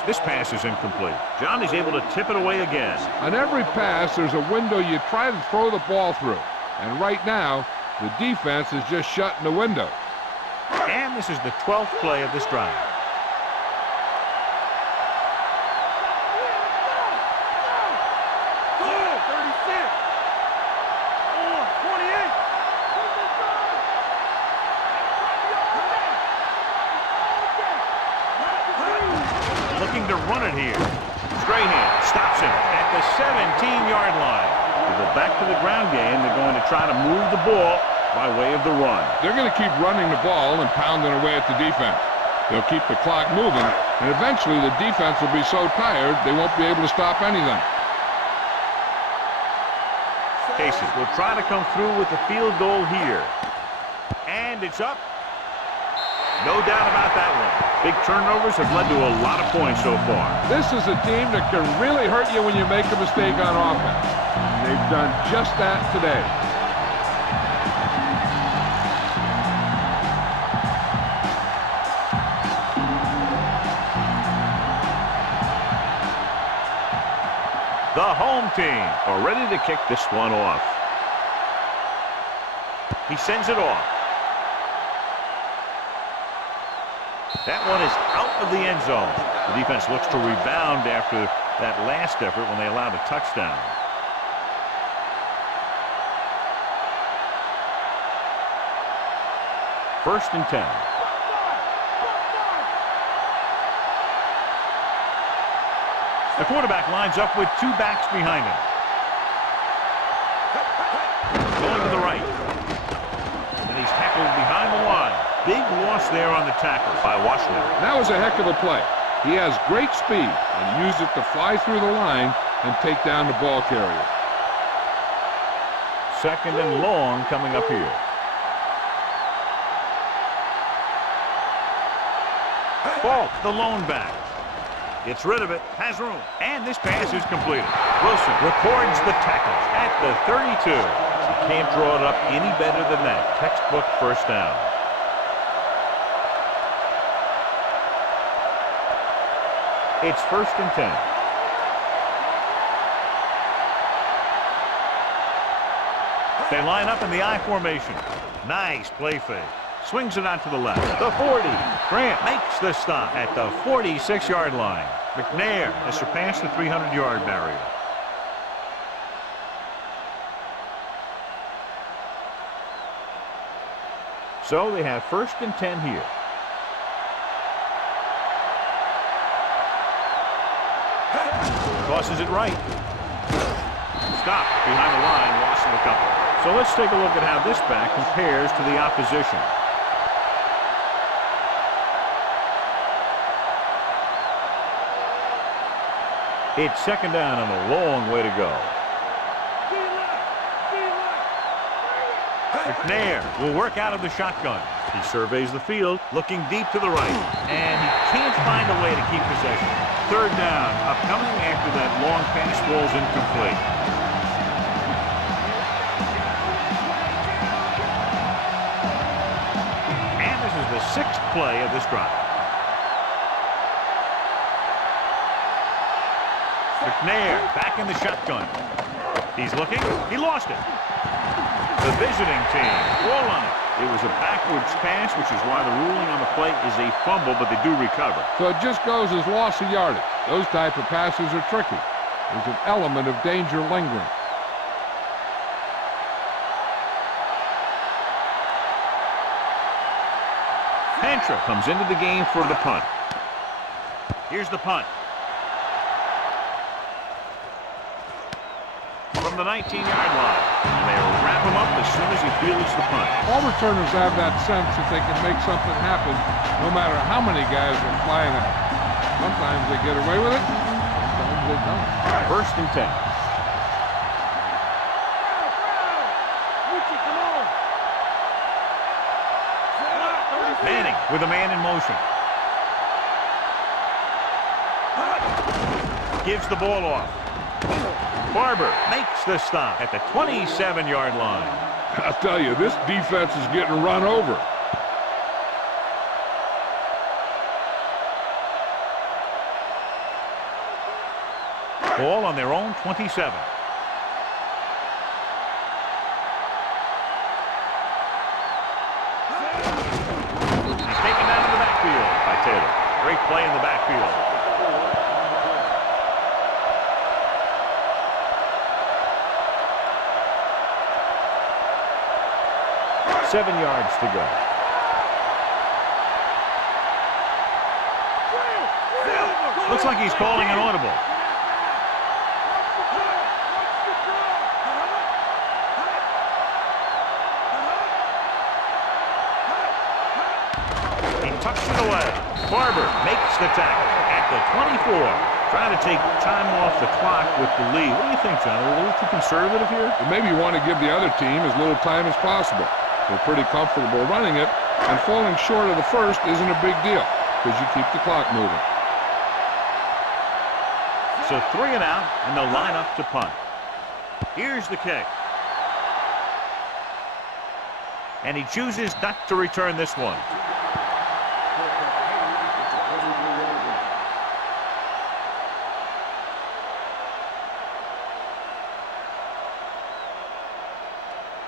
This pass is incomplete. Johnny's able to tip it away again. On every pass, there's a window you try to throw the ball through. And right now, the defense is just shutting the window. And this is the 12th play of this drive. Looking to run it here. Strahan stops him at the 17-yard line. To go back to the ground game, they're going to try to move the ball by way of the run. They're going to keep running the ball and pounding away at the defense. They'll keep the clock moving, and eventually the defense will be so tired they won't be able to stop anything. Casey will try to come through with the field goal here. And it's up. No doubt about that one. Big turnovers have led to a lot of points so far. This is a team that can really hurt you when you make a mistake on offense. And they've done just that today. The home team are ready to kick this one off. He sends it off. That one is out of the end zone. The defense looks to rebound after that last effort when they allowed a touchdown. First and 10. The quarterback lines up with two backs behind him. Going to the right. And he's tackled behind the line. Big loss there on the tackle by Washington. That was a heck of a play. He has great speed and used it to fly through the line and take down the ball carrier. Second and long coming up here. Falk, the lone back. Gets rid of it, has room, and this pass is completed. Wilson records the tackle at the 32. You can't draw it up any better than that. Textbook first down. It's 1st and 10. They line up in the I formation. Nice play fake. Swings it out to the left. The 40. Grant makes the stop at the 46-yard line. McNair has surpassed the 300-yard barrier. So they have 1st and 10 here. Tosses it right. Stop behind the line, loss of a couple. So let's take a look at how this back compares to the opposition. It's 2nd down and a long way to go. McNair will work out of the shotgun. He surveys the field, looking deep to the right, and he can't find a way to keep possession. 3rd down, upcoming after that long pass falls incomplete. And this is the 6th play of this drive. McNair back in the shotgun. He's looking. He lost it. The visiting team fall on it. It was a backwards pass, which is why the ruling on the play is a fumble, but they do recover. So it just goes as loss of yardage. Those type of passes are tricky. There's an element of danger lingering. Pantra comes into the game for the punt. Here's the punt. From the 19-yard line. They'll wrap him up as soon as he fields the punt. All returners have that sense that they can make something happen no matter how many guys are flying out. Sometimes they get away with it, sometimes they don't. 1st and 10. Manning with a man in motion. Gives the ball off. Barber makes the stop at the 27-yard line. I'll tell you, this defense is getting run over. Ball on their own 27. He's taken down in the backfield by Taylor. Great play in the backfield. 7 yards to go. Looks like he's calling an audible. He tucks it away. Barber makes the tackle at the 24. Trying to take time off the clock with the lead. What do you think, John? Are we a little too conservative here? Maybe you want to give the other team as little time as possible. They're pretty comfortable running it, and falling short of the first isn't a big deal because you keep the clock moving. So 3 and out, and they'll line up to punt. Here's the kick. And he chooses not to return this one.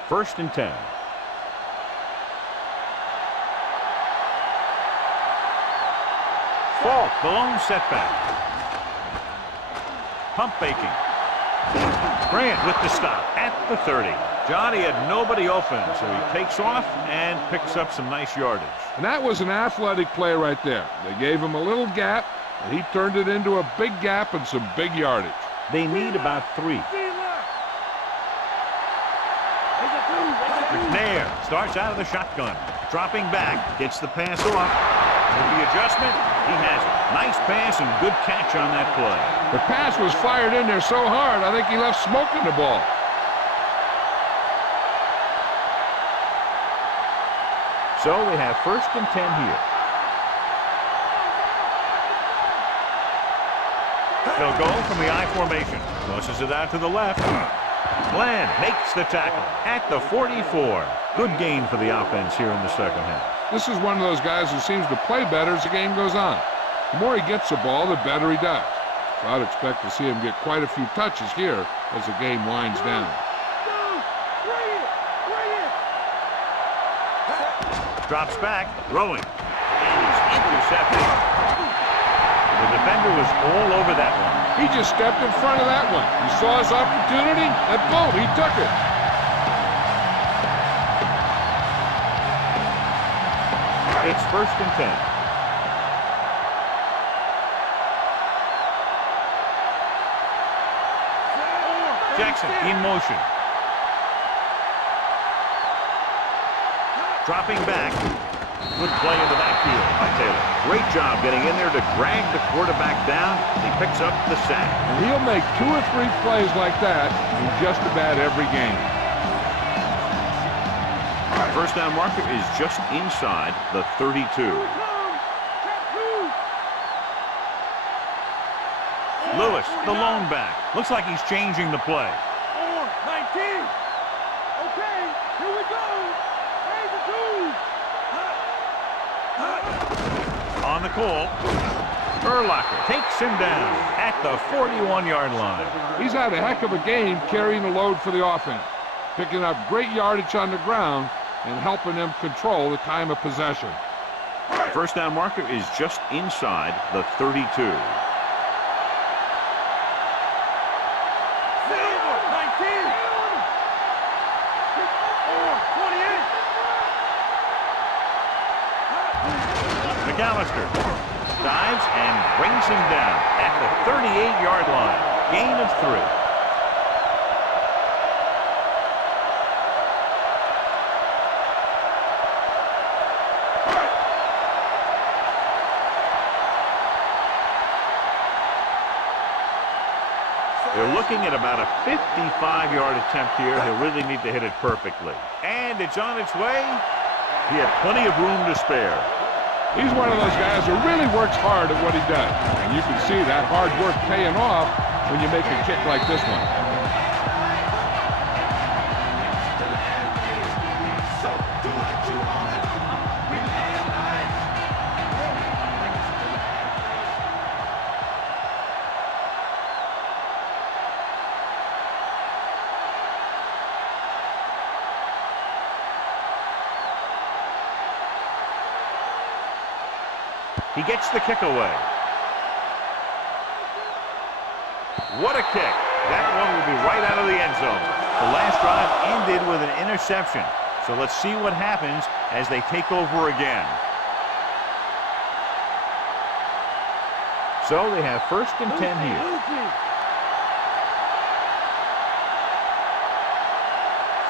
First and 10. Falk, the lone setback. Pump faking. Grant with the stop at the 30. Johnny had nobody open, so he takes off and picks up some nice yardage. And that was an athletic play right there. They gave him a little gap, and he turned it into a big gap and some big yardage. They need about 3. McNair starts out of the shotgun. Dropping back, gets the pass off. With the adjustment, he has it. Nice pass and good catch on that play. The pass was fired in there so hard, I think he left smoke in the ball. So they have 1st and 10 here. They'll go from the I formation. Tosses it out to the left. Glenn makes the tackle at the 44. Good gain for the offense here in the second half. This is one of those guys who seems to play better as the game goes on. The more he gets the ball, the better he does. So I'd expect to see him get quite a few touches here as the game winds down. Drops back, throwing, and he's intercepted. The defender was all over that one. He just stepped in front of that one. He saw his opportunity, and boom, he took it. It's 1st and 10. Jackson in motion. Dropping back. Good play in the backfield by Taylor. Great job getting in there to drag the quarterback down. He picks up the sack. And he'll make 2 or 3 plays like that in just about every game. First down marker is just inside the 32. Lewis, the lone back. Looks like he's changing the play. 19. Okay, here we go. On the call, Urlacher takes him down at the 41-yard line. He's had a heck of a game carrying the load for the offense, picking up great yardage on the ground and helping them control the time of possession. First down marker is just inside the 32. McAllister dives and brings him down at the 38-yard line. Gain of 3. They're looking at about a 55-yard attempt here. He'll really need to hit it perfectly. And it's on its way. He had plenty of room to spare. He's one of those guys who really works hard at what he does. And you can see that hard work paying off when you make a kick like this one. He gets the kick away. What a kick. That one will be right out of the end zone. The last drive ended with an interception. So let's see what happens as they take over again. So they have 1st and 10 here.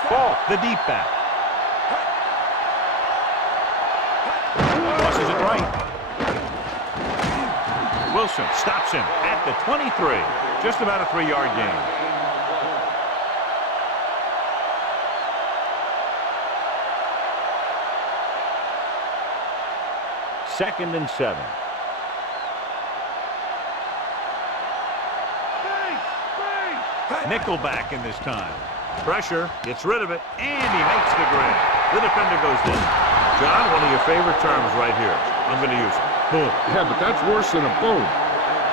Ball, the deep back. Tosses it right. Wilson stops him at the 23. Just about a 3-yard gain. Second and 7. Nickelback in this time. Pressure, gets rid of it, and he makes the grab. The defender goes in. John, one of your favorite terms right here. I'm going to use it. Boom. Yeah, but that's worse than a boom.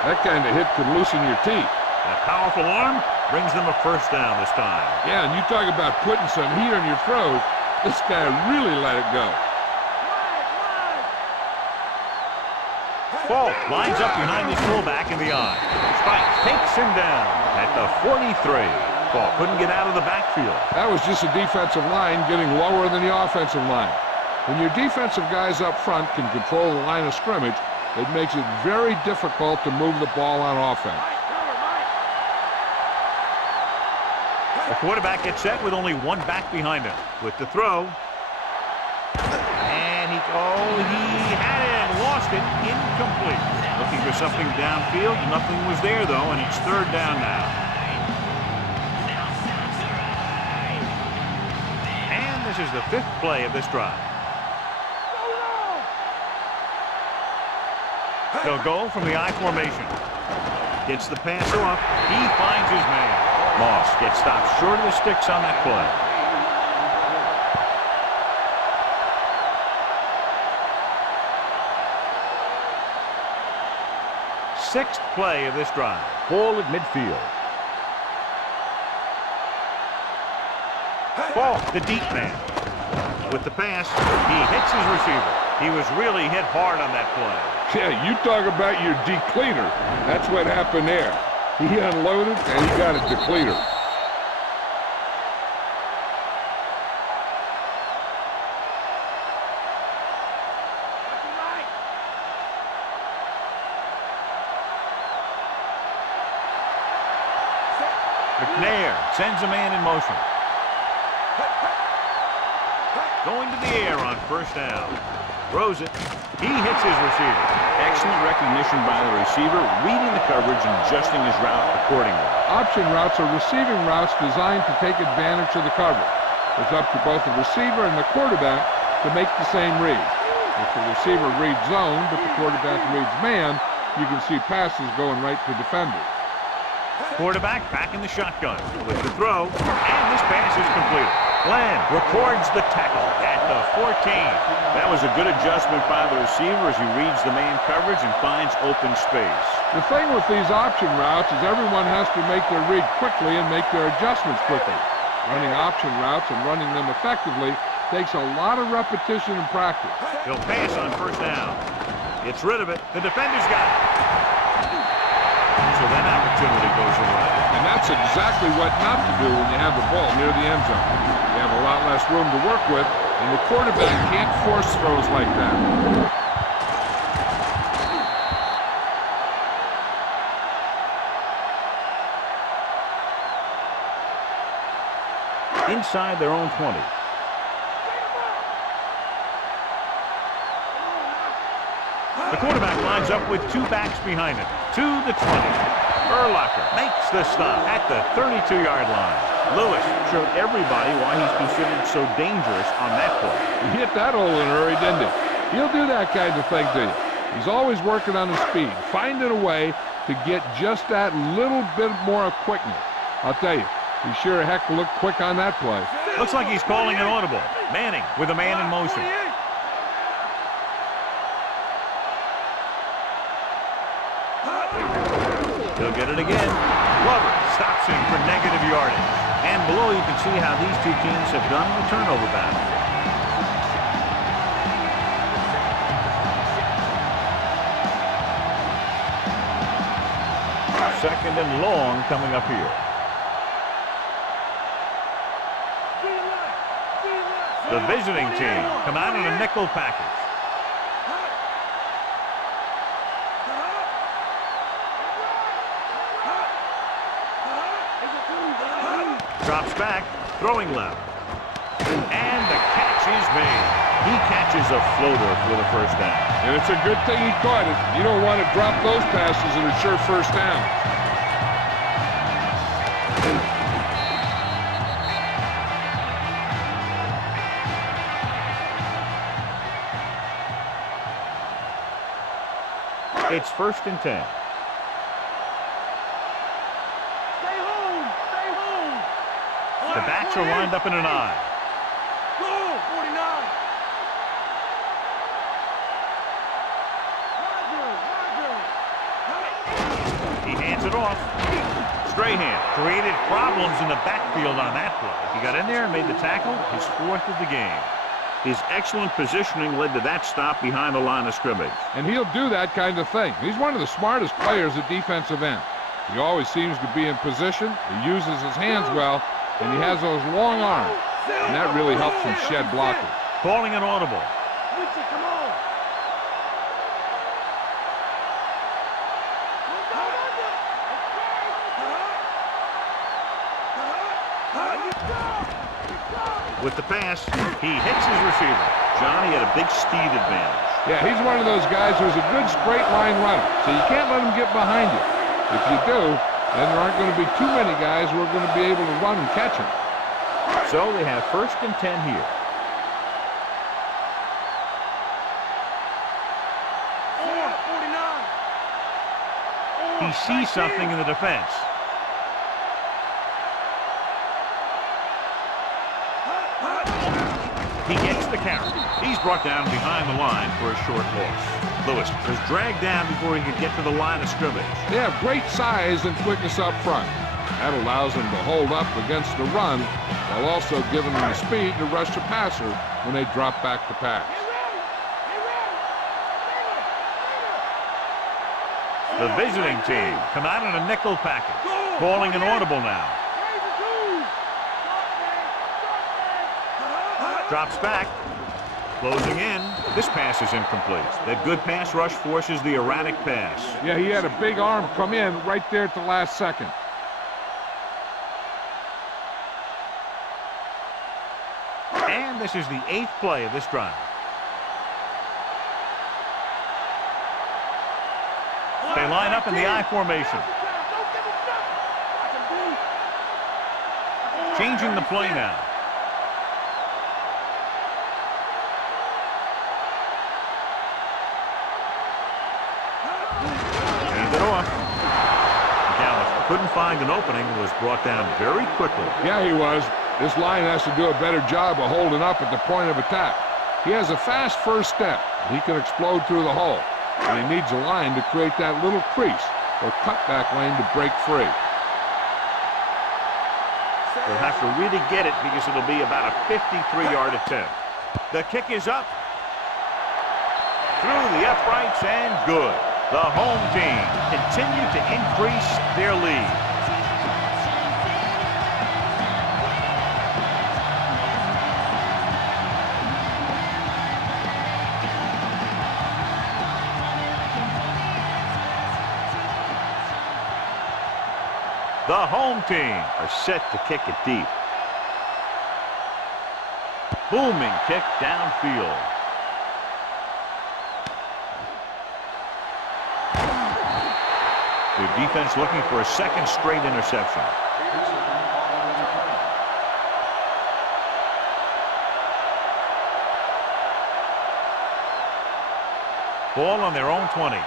That kind of hit could loosen your teeth. That powerful arm brings them a first down this time. Yeah, and you talk about putting some heat on your throws. This guy really let it go. Falk lines up behind his fullback in the eye. Spikes takes him down at the 43. Falk couldn't get out of the backfield. That was just a defensive line getting lower than the offensive line. When your defensive guys up front can control the line of scrimmage, it makes it very difficult to move the ball on offense. The quarterback gets set with only one back behind him. With the throw. And he had it and lost it. Incomplete. Looking for something downfield. Nothing was there, though, and it's 3rd down now. And this is the 5th play of this drive. They'll go from the I formation. Gets the pass off. He finds his man. Moss gets stopped short of the sticks on that play. Sixth play of this drive. Ball at midfield. Ball, the deep man. With the pass, he hits his receiver. He was really hit hard on that play. Yeah, you talk about your depleter. That's what happened there. He unloaded, and he got a depleter. McNair sends a man in motion. Going to the air on first down. Throws it. He hits his receiver. Excellent recognition by the receiver, reading the coverage and adjusting his route accordingly. Option routes are receiving routes designed to take advantage of the coverage. It's up to both the receiver and the quarterback to make the same read. If the receiver reads zone, but the quarterback reads man, you can see passes going right to defenders. Quarterback back in the shotgun with the throw, and this pass is completed. Glenn records the tackle at the 14. That was a good adjustment by the receiver as he reads the man coverage and finds open space. The thing with these option routes is everyone has to make their read quickly and make their adjustments quickly. Running option routes and running them effectively takes a lot of repetition and practice. He'll pass on first down. Gets rid of it. The defender's got it. So that opportunity goes away. And that's exactly what not to do when you have the ball near the end zone. You have a lot less room to work with, and the quarterback can't force throws like that. Inside their own 20. The quarterback lines up with two backs behind him. To the 20. Urlacher makes the stop at the 32-yard line. Lewis showed everybody why he's considered so dangerous on that play. He hit that hole in a hurry, didn't he? He'll do that kind of thing to you. He's always working on his speed, finding a way to get just that little bit more quickness. I'll tell you, he sure heck looked quick on that play. Looks like he's calling an audible. Manning with a man in motion. He'll get it again. Glover stops him for negative yardage. And below you can see how these two teams have done in the turnover battle. Second and long coming up here. The visiting team come out in a nickel package. Drops back, throwing left. And the catch is made. He catches a floater for the first down. And it's a good thing he caught it. You don't want to drop those passes and it's sure first down. It's 1st and 10. The backs are lined up in an I. Go, 49. Roger. He hands it off. Strahan created problems in the backfield on that play. He got in there and made the tackle, his 4th of the game. His excellent positioning led to that stop behind the line of scrimmage. And he'll do that kind of thing. He's one of the smartest players at defensive end. He always seems to be in position. He uses his hands well, and he has those long arms. And that really helps him shed blockers. Calling an audible. Come on. With the pass, he hits his receiver. Johnny had a big speed advantage. Yeah, he's one of those guys who's a good straight line runner, so you can't let him get behind you. If you do, then there aren't going to be too many guys who are going to be able to run and catch him. So they have 1st and 10 here. He sees something in the defense. He gets the carry. He's brought down behind the line for a short loss. Lewis was dragged down before he could get to the line of scrimmage. They have great size and quickness up front. That allows them to hold up against the run while also giving them the speed to rush the passer when they drop back to pass. The visiting team come out in a nickel package. Calling an audible now. Drops back. Closing in. This pass is incomplete. That good pass rush forces the erratic pass. Yeah, he had a big arm come in right there at the last second. And this is the 8th play of this drive. They line up in the I formation. Changing the play now. Hand it off. Dallas couldn't find an opening and was brought down very quickly. Yeah, he was. This line has to do a better job of holding up at the point of attack. He has a fast first step. He can explode through the hole. And he needs a line to create that little crease or cutback lane to break free. They'll have to really get it because it'll be about a 53-yard attempt. The kick is up. Through the uprights and good. The home team continue to increase their lead. The home team are set to kick it deep. Booming kick downfield. Their defense looking for a second straight interception. Ball on their own 20.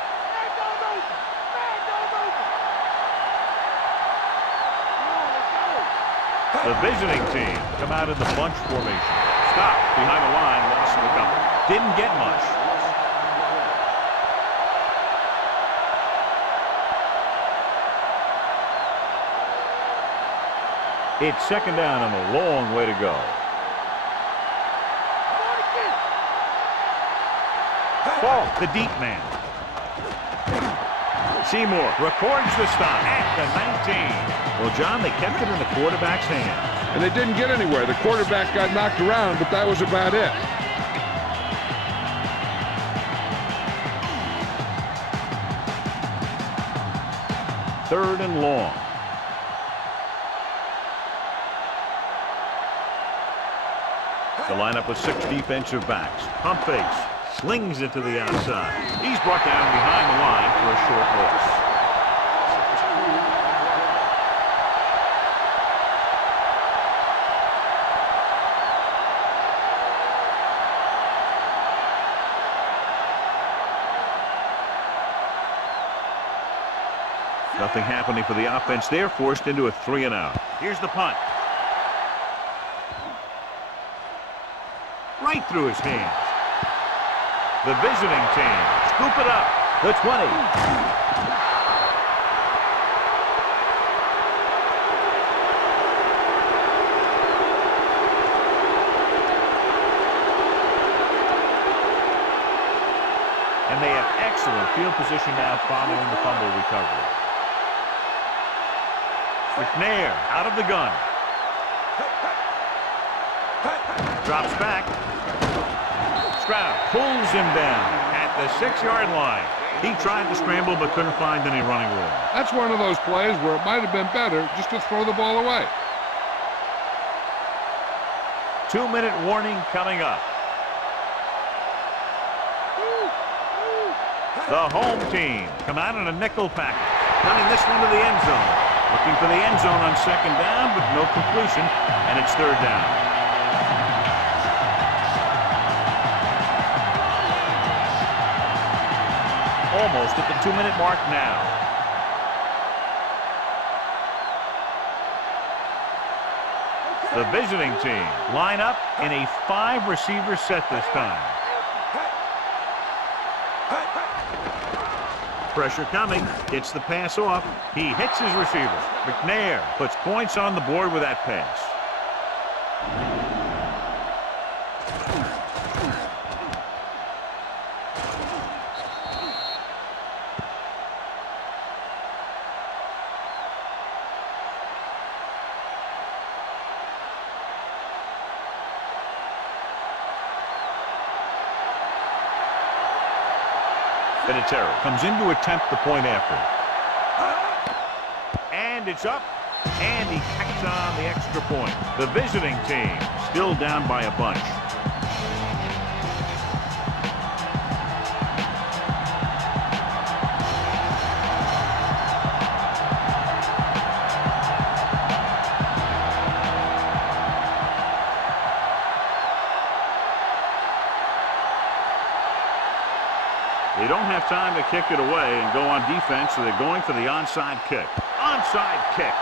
The visiting team come out in the bunch formation. Stop behind the line, lost in the couple. Didn't get much. It's second down and a long way to go. Ball, the deep man. Seymour records the stop at the 19. Well, John, they kept it in the quarterback's hands. And they didn't get anywhere. The quarterback got knocked around, but that was about it. Third and long. The lineup with 6 defensive backs. Pump fakes. Slings it to the outside. He's brought down behind the line for a short loss. Nothing happening for the offense. They're forced into a 3-and-out. Here's the punt. Right through his hands. The visiting team scoop it up. The 20. And they have excellent field position now following the fumble recovery. McNair out of the gun. Drops back. Stroud pulls him down at the 6-yard line. He tried to scramble but couldn't find any running room. That's one of those plays where it might have been better just to throw the ball away. 2-minute warning coming up. The home team come out in a nickel package. Running this one to the end zone. Looking for the end zone on second down, but no completion, and it's third down. Almost at the 2-minute mark now. The visiting team line up in a 5-receiver set this time. Pressure coming. Gets the pass off. He hits his receiver. McNair puts points on the board with that pass. Vinatieri comes in to attempt the point after. And it's up. And he tacks on the extra point. The visiting team still down by a bunch. They don't have time to kick it away and go on defense, so they're going for the onside kick. Onside kick.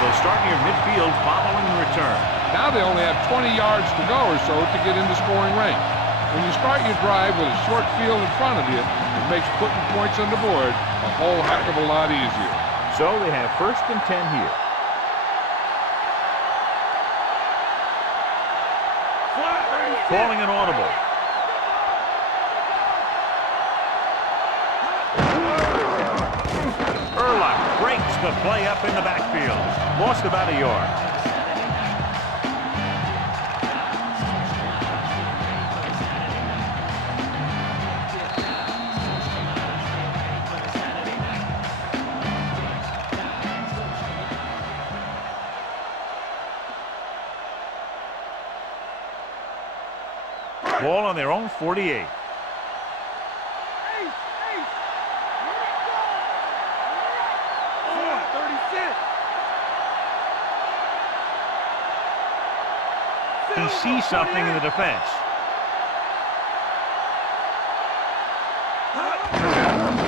They'll start near midfield following the return. Now they only have 20 yards to go or so to get into scoring range. When you start your drive with a short field in front of you, it makes putting points on the board a whole heck of a lot easier. So they have 1st and 10 here. Calling an audible. Urlacher breaks the play up in the backfield. Lost about a yard. Ball on their own 48. He sees something in the defense.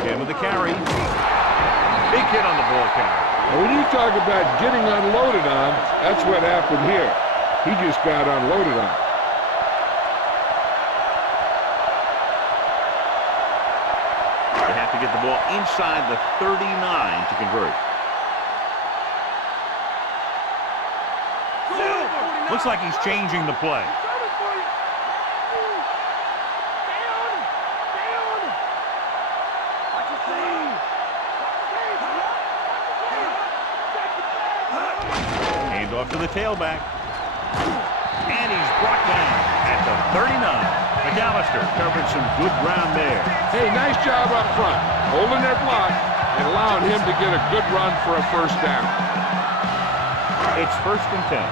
Again with the carry. Big hit on the ball carry. And when you talk about getting unloaded on, that's what happened here. He just got unloaded on. To get the ball inside the 39 to convert. Looks like he's changing the play. Hand off to the tailback. And he's brought down at the 39. McAllister covered some good ground there. Hey, nice job up front, holding their block and allowing him to get a good run for a first down. It's 1st and 10.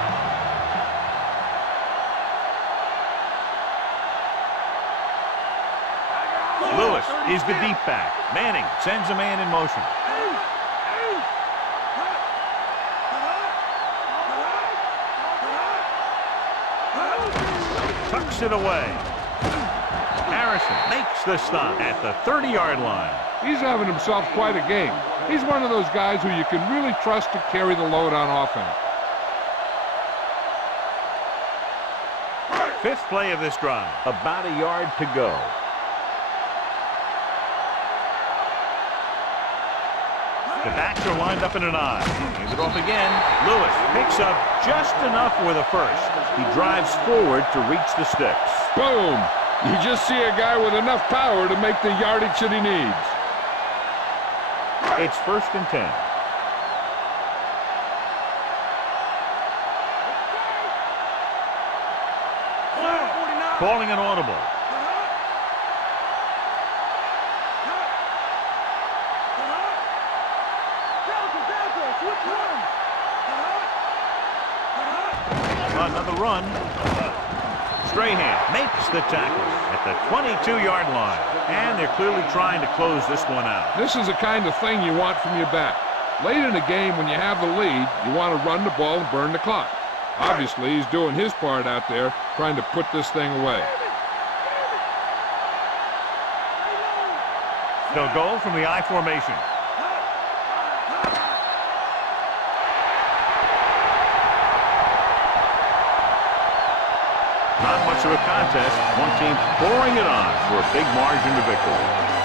Lewis is the deep back. Manning sends a man in motion. Tucks it away. Harrison makes the stop at the 30-yard line. He's having himself quite a game. He's one of those guys who you can really trust to carry the load on offense. 5th play of this drive. About a yard to go. The backs are lined up in an I. Hands it off again. Lewis picks up just enough with a first. He drives forward to reach the sticks. Boom! You just see a guy with enough power to make the yardage that he needs. It's 1st and 10. Calling an audible. Another run. Strahan makes the tackle at the 22-yard line. And they're clearly trying to close this one out. This is the kind of thing you want from your back. Late in the game, when you have the lead, you want to run the ball and burn the clock. Obviously, he's doing his part out there, trying to put this thing away. They'll go from the I formation. Not much of a contest. One team pouring it on for a big margin to victory.